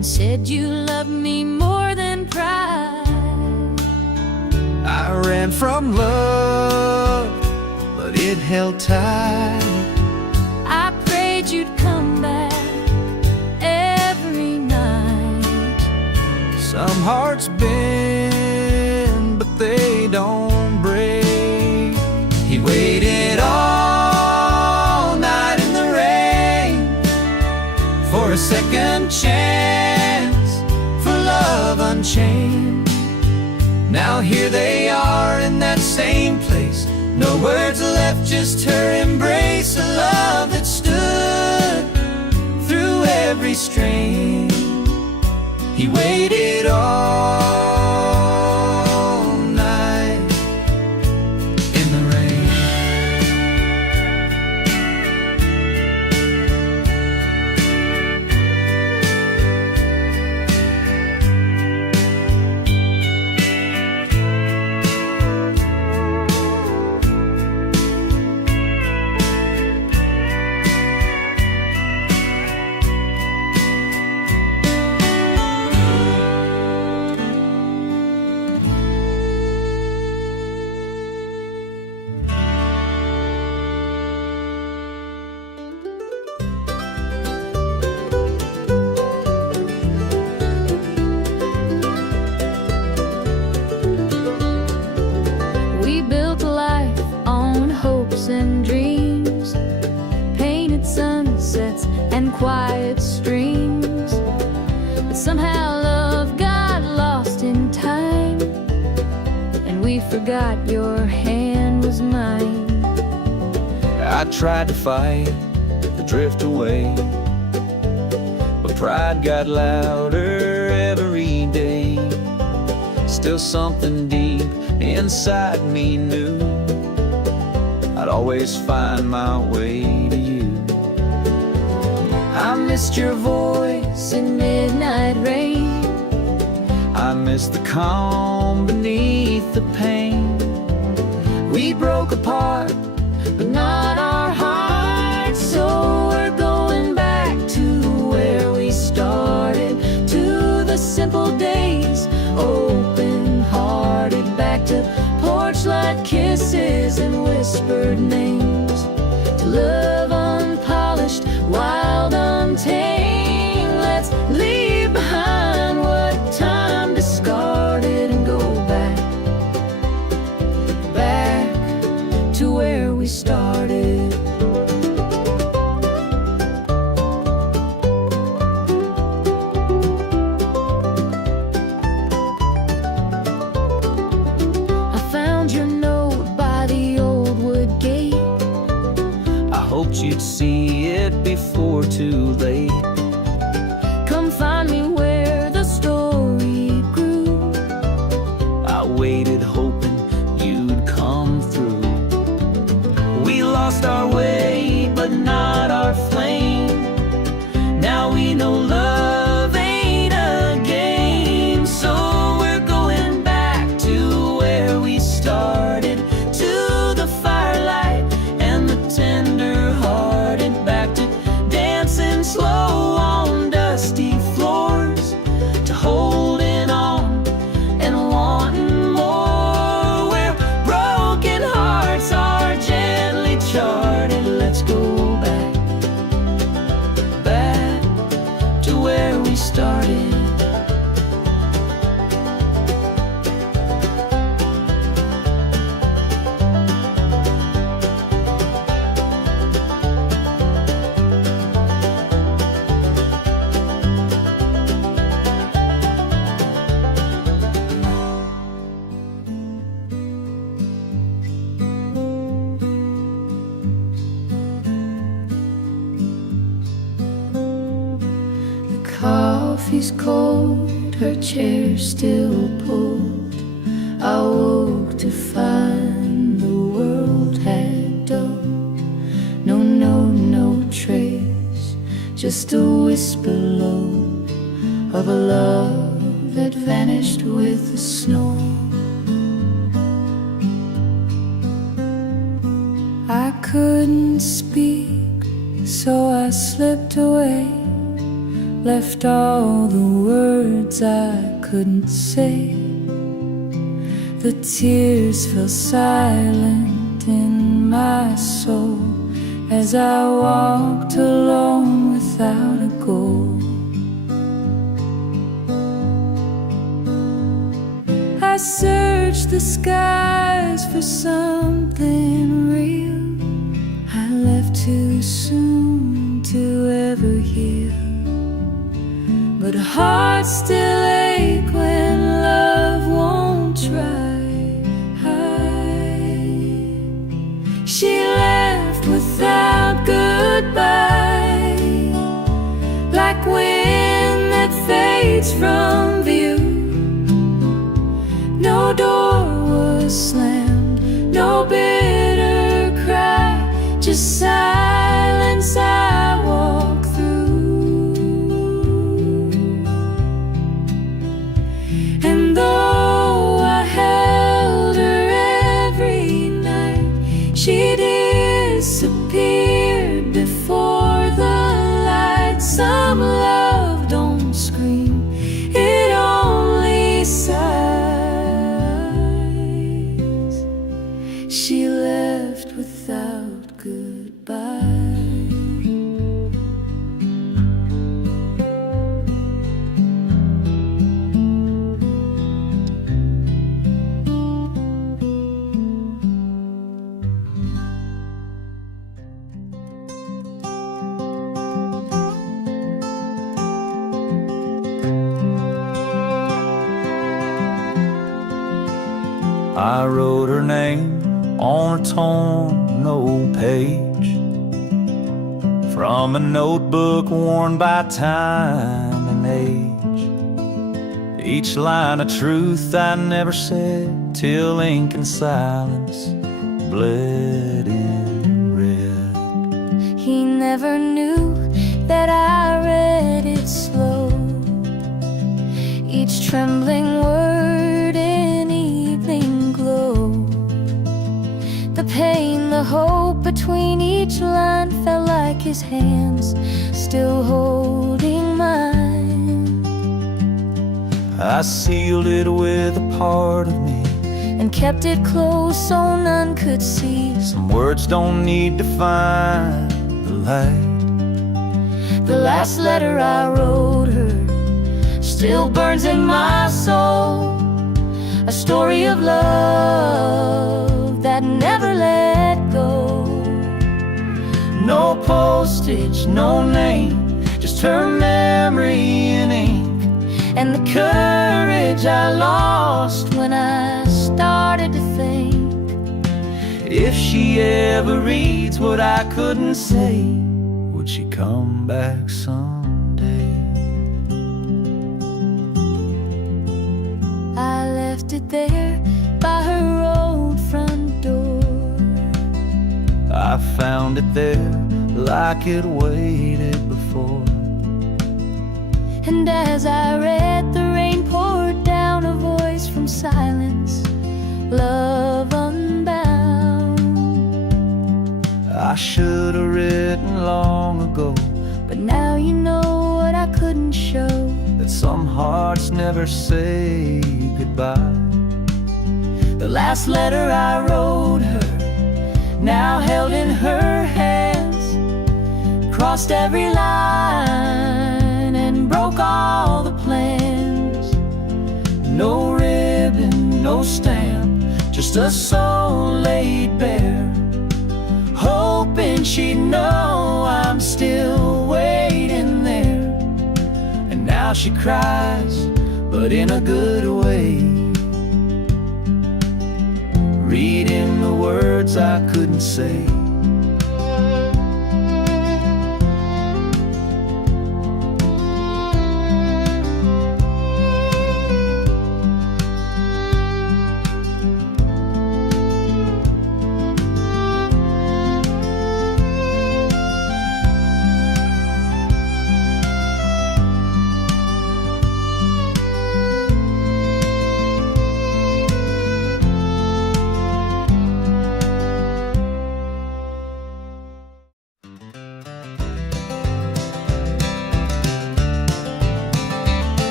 said you loved me more than pride. I ran from love, but it held tight. I prayed you'd come back every night. Some hearts bend, but they don't break. He waited all night in the rain for a second chance, for love unchained. Now here they are in that same place. No words left, just her embrace. A love that stood through every strain. He waited all night in the rain. We built a life on hopes and dreams, painted sunsets and quiet streams. But somehow love got lost in time, and we forgot your hand was mine. I tried to fight the drift away, but pride got louder every day. Still something deep inside me knew I'd always find my way to you. I missed your voice in midnight rain. I missed the calm beneath the pain. We broke apart, but not our hearts. So we're going back to where we started, to the simple days, open-hearted, back to porch light kisses and whispered names, to love unpolished, wild, untamed. Let's leave behind what time discarded and go back, back to where we started. I found your note by the old wood gate. I hoped you'd see it before too late. Come find me where the story grew. I waited hoping you'd come through. We lost our way, but not our flame. Now we know love ain't a game. So we're going back to where we started, to the firelight and the tender-hearted, back to dancing slow on dusty floors, to holding on and wanting more, where broken hearts are gently charted. Let's go back, back to where we started. The coffee's cold, her chair still pulled. I woke to find the world had dulled. No trace, just a whisper low of a love that vanished with the snow. I couldn't speak, so I slipped away, left all the words I couldn't say. The tears fell silent in my soul as I walked alone without a goal. I searched the skies for something real. I left too soon to ever heal, but hearts still ache when love won't try. She left without goodbye, like wind that fades from view. No door was slammed, no bitter cry, just silence I walk through. And though I held her every night, she disappeared before the light. Some love don't scream, it only sighs. She left without goodbye. I wrote her name on a torn old page from a notebook worn by time and age. Each line of truth I never said till ink and silence bled in red. He never knew that I read it slow, each trembling word in evening glow. The pain, the hope between each line felt like his hands still holding mine. I sealed it with a part of me and kept it close so none could see. Some words don't need to find the light. The last letter I wrote her still burns in my soul, a story of love that never let go. No postage, no name, just her memory in ink, and the courage I lost when I started to think. If she ever reads what I couldn't say, would she come back someday? I left it there by her old front door. I found it there like it waited before. And as I read, the rain poured down, a voice from silence, love unbound. I should have written long ago, but now you know what I couldn't show, that some hearts never say goodbye. the last letter I wrote her, now held in her hands, crossed every line and broke all the plans. No ribbon, no stamp, just a soul laid bare, hoping she'd know I'm still waiting there. And now she cries, but in a good way, reading the words I couldn't say.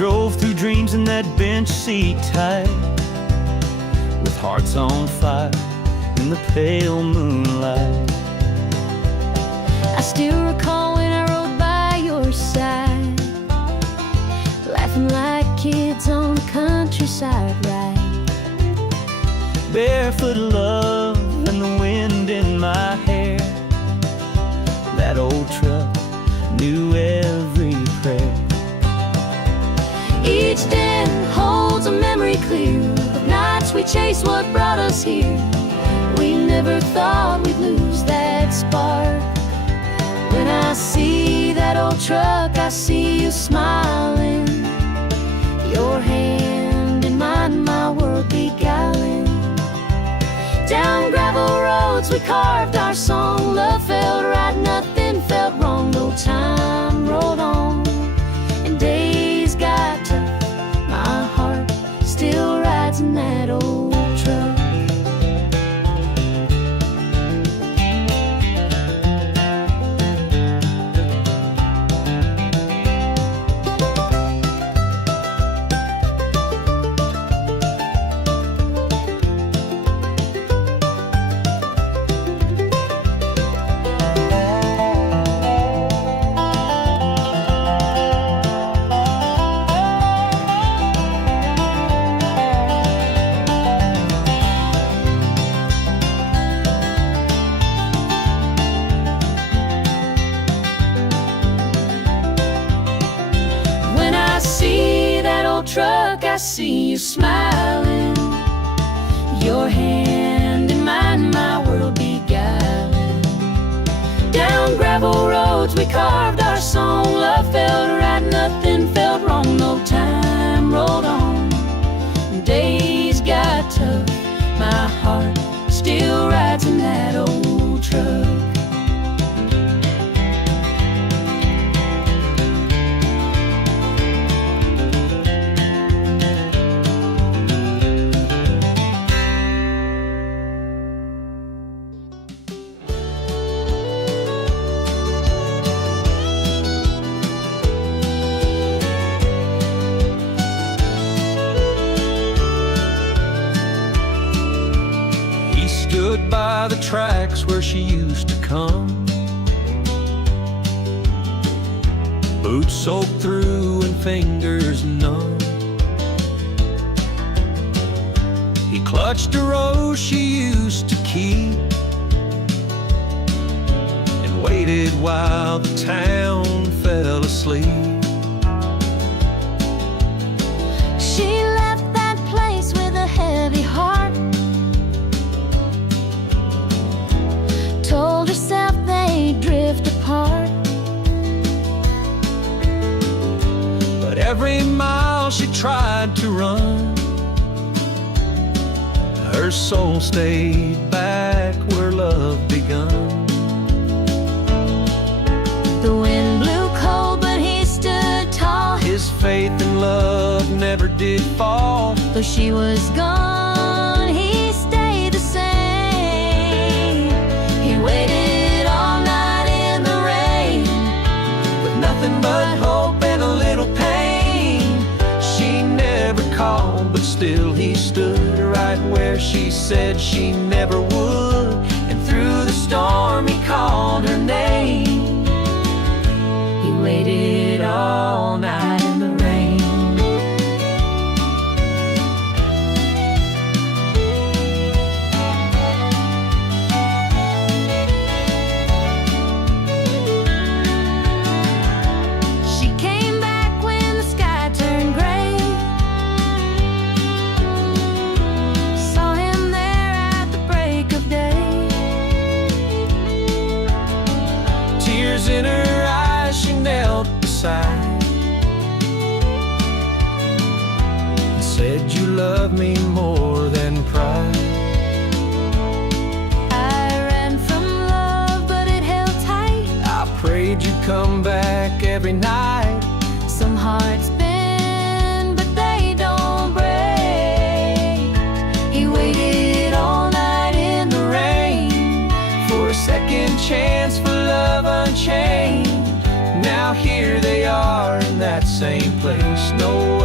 drove through dreams in that bench seat tight, with hearts on fire in the pale moonlight. I still recall when I rode by your side, laughing like kids on the countryside ride. Barefoot love and the wind in my hair, that old truck knew every prayer. Each den holds a memory clear of nights we chased what brought us here. We never thought we'd lose that spark. When I see that old truck, I see you smiling, your hand in mine, my world beguiling. Down gravel roads we carved our song. Love felt right, nothing felt wrong. No time rolled on and days got tough. My heart still rides in that old truck. Truck, I see you smiling, your hand in mine, my world beguiling. Down gravel roads we carved our song. Love felt right, nothing felt wrong. No time rolled on, days got tough. My heart still rides in that old truck. Stood by the tracks where she used to come, boots soaked through and fingers numb. He clutched a rose she used to keep and waited while the town fell asleep. She left that place with a heavy heart, told herself they'd drift apart. But every mile she tried to run, her soul stayed back where love begun. The wind blew cold, but he stood tall. His faith and love never did fall. Though she was gone, he stayed the same. He waited all night in the rain, With nothing but hope and a little pain. She never called, but still he stood right where she said she never would. And through the storm he called her name. he waited all night in the rain. She came back when the sky turned gray, saw him there at the break of day. Tears in her eyes, she knelt beside and said, "You love me more than pride." I ran from love, but it held tight. I prayed you'd come back every night. Some hearts bend, but they don't break. He waited all night in the rain For a second chance, for love unchained. Now here they are in that same place. No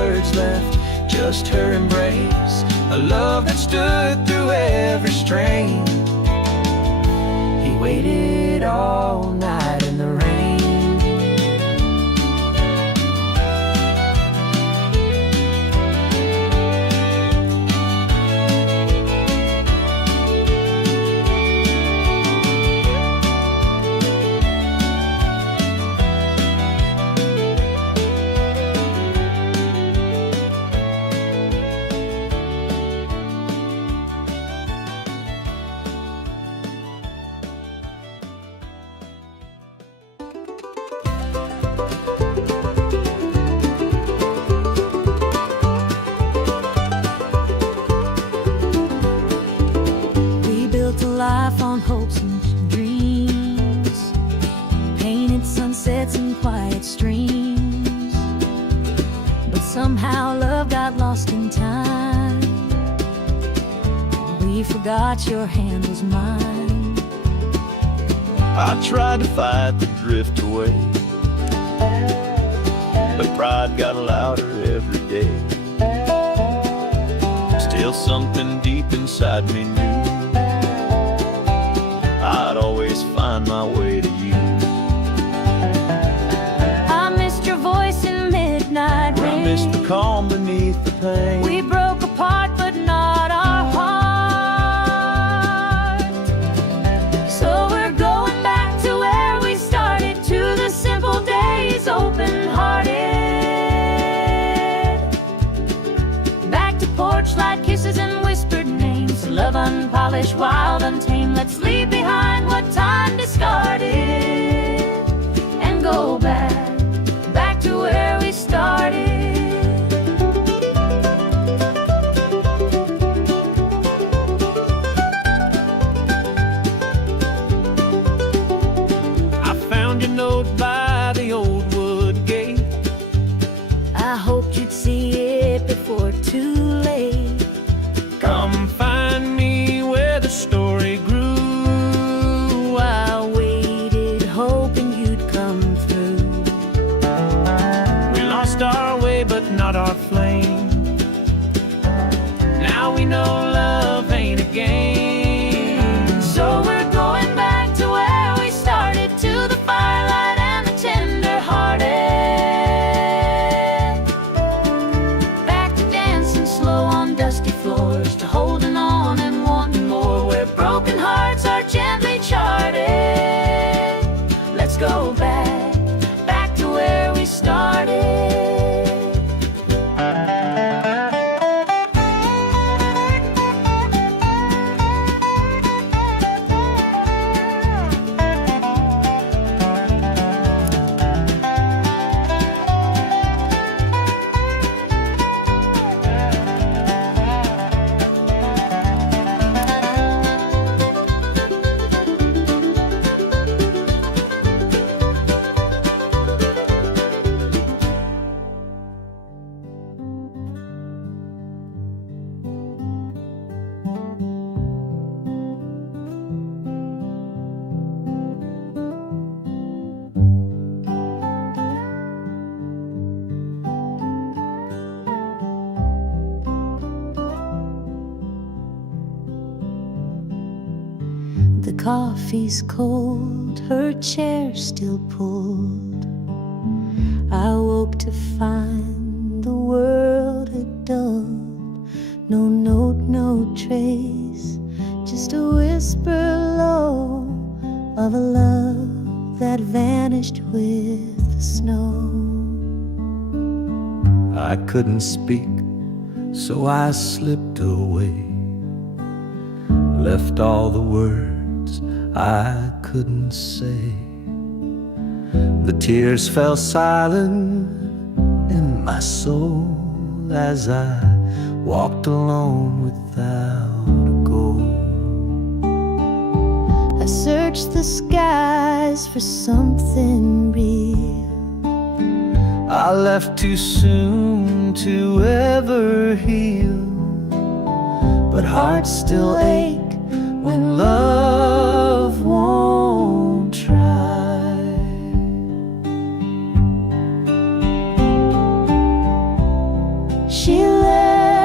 just her embrace, a love that stood through every strain. He waited all night in the rain. Life on hopes and dreams, painted sunsets and quiet streams, but somehow love got lost in time. We forgot your hand was mine. I tried to fight the drift away, but pride got louder every day. Still something deep inside me knew I'd always find my way to you. I missed your voice in midnight rain. I missed the calm beneath the pain. We broke apart, but not our heart. So we're going back to where we started, to the simple days, open-hearted. Back to porch light kisses and whispered names, love unpolished, wild, untamed. Let's leave behind what time discarded and go back to where we started. I found your note by the old wood gate. I hoped you'd see it before too late. Come find me where the story grew. I waited, hoping you'd come through. We lost our way, but not our flame. Now we know love ain't a game. So we're going back to where we started, to the firelight and the tender-hearted. Back to dancing slow on dusty floors, to holding on and wanting more, where broken hearts are gently charted. Let's go back to where we started. The coffee's cold, her chair still pulled. I woke to find the world had dulled. No note, no trace, just a whisper low of a love that vanished with the snow. I couldn't speak, so I slipped away, left all the words I couldn't say. The tears fell silent in my soul as I walked alone without a goal. I searched the skies for something real. I left too soon to ever heal, but hearts still ache when love won't try. She left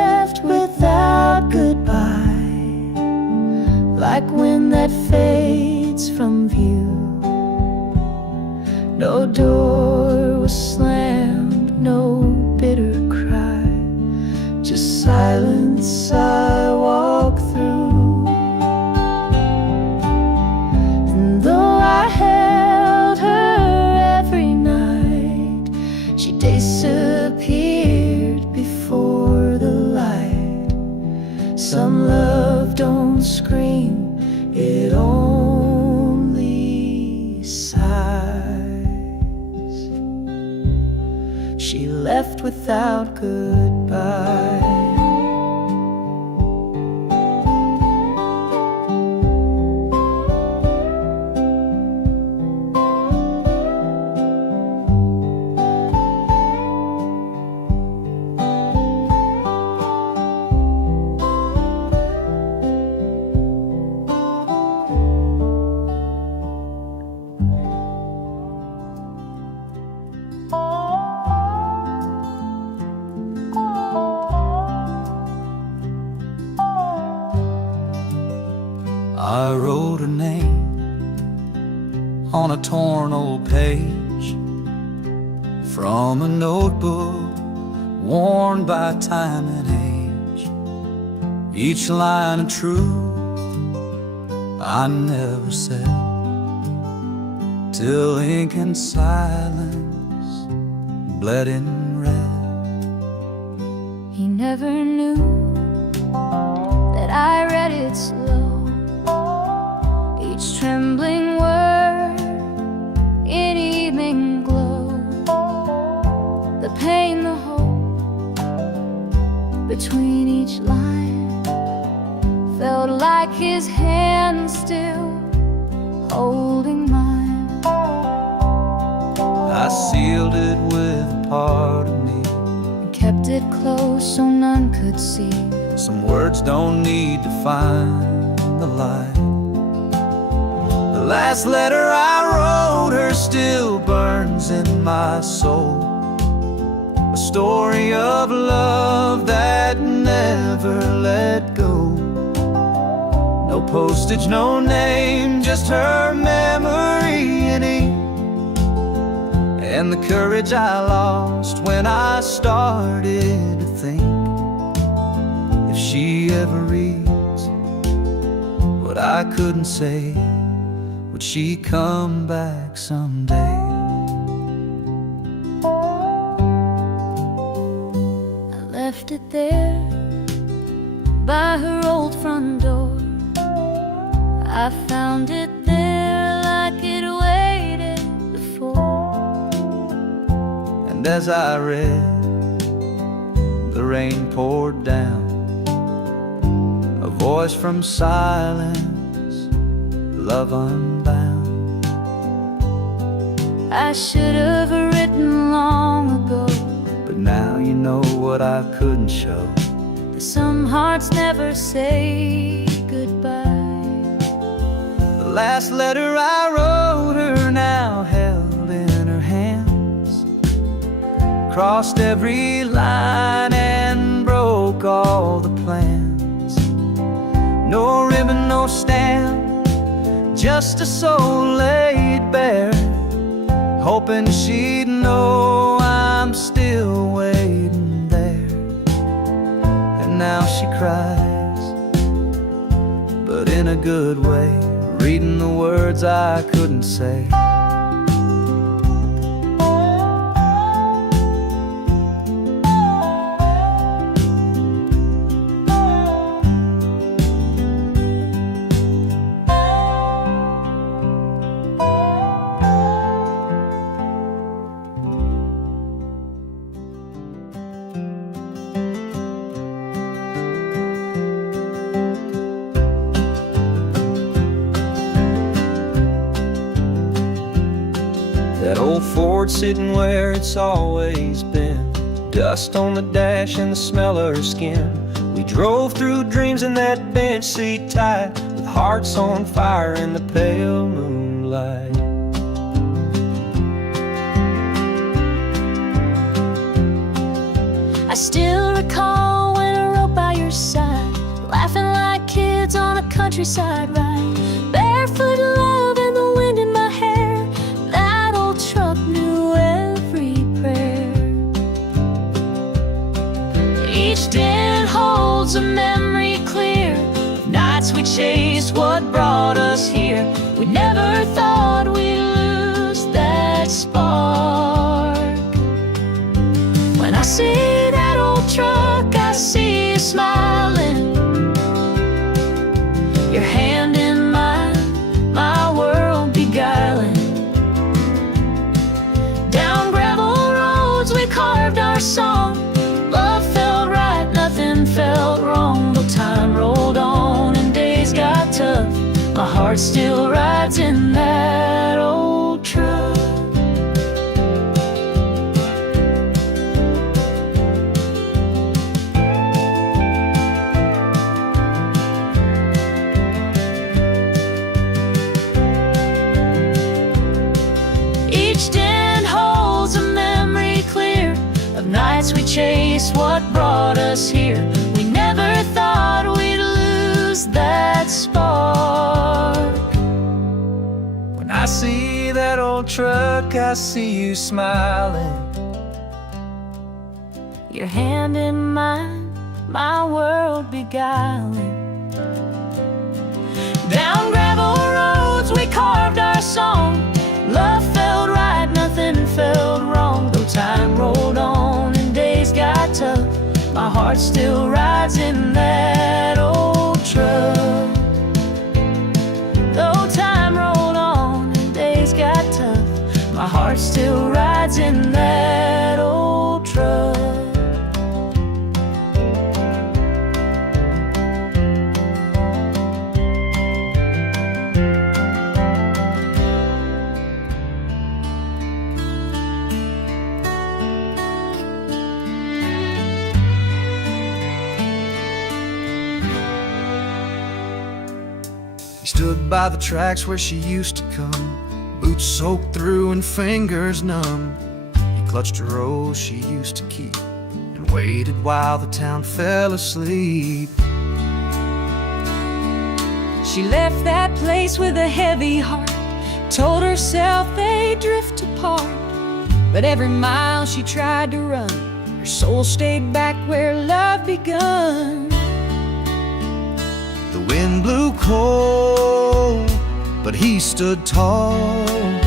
like wind that fades from view. No door was slammed, no bitter cry, just silence I walk through. And though I held her every night, she disappeared before the light. Some love don't scream, it only sighs. She left without goodbye. I wrote her name on a torn old page from a notebook worn by time and age. Each line of truth I never said, till ink and silence bled in red. He never knew that I read it slow, each trembling word in evening glow. The pain, the hope between each line felt like his hand still holding mine. I sealed it with a part of me, And kept it close so none could see. some words don't need to find the light. The last letter I wrote her still burns in my soul, a story of love that never let go. No postage, no name, just her memory in ink, and the courage I lost when I started to think, if she ever reads what I couldn't say, would she come back someday? I left it there by her old front door. I found it there like it waited before. And as I read, the rain poured down, a voice from silence, love unbound. I should have written long ago, But now you know what I couldn't show. that some hearts never say goodbye. The last letter I wrote her now held in her hands, crossed every line and broke all the plans. No ribbon, no stamp, just a soul laid bare, hoping she'd know I'm still waiting there. And now she cries, but in a good way, reading the words I couldn't say. That old Ford sitting where it's always been, dust on the dash and the smell of her skin. We drove through dreams in that bench seat tight, with hearts on fire in the pale moonlight. I still recall when I rode by your side, laughing like kids woods on a countryside ride, barefoot love and the wind in my hair. That old truck knew every prayer. Each den holds a memory clear of nights we chased what brought us here. We never thought we'd lose that spark. When I see that old truck, I see you smiling, your hand in mine, my world beguiling. Down gravel roads we carved our song. Love felt right, nothing felt wrong. Though time rolled on and days got tough, my heart still rides in that old truck. Each den holds a memory clear of nights we chased what brought us here. We never thought we'd lose that spark. When I see that old truck, I see you smiling, Your hand in mine, my world beguiling. Down gravel roads we carved our song. Love felt right, nothing felt wrong. Though time rolled on and days got tough, my heart still rides in that old truck. Though time rolled on and days got tough, my heart still rides in that old truck. He stood by the tracks where she used to come, boots soaked through and fingers numb. He clutched a rose she used to keep and waited while the town fell asleep. She left that place with a heavy heart, told herself they'd drift apart. But every mile she tried to run, her soul stayed back where love begun. The wind blew cold, but he stood tall.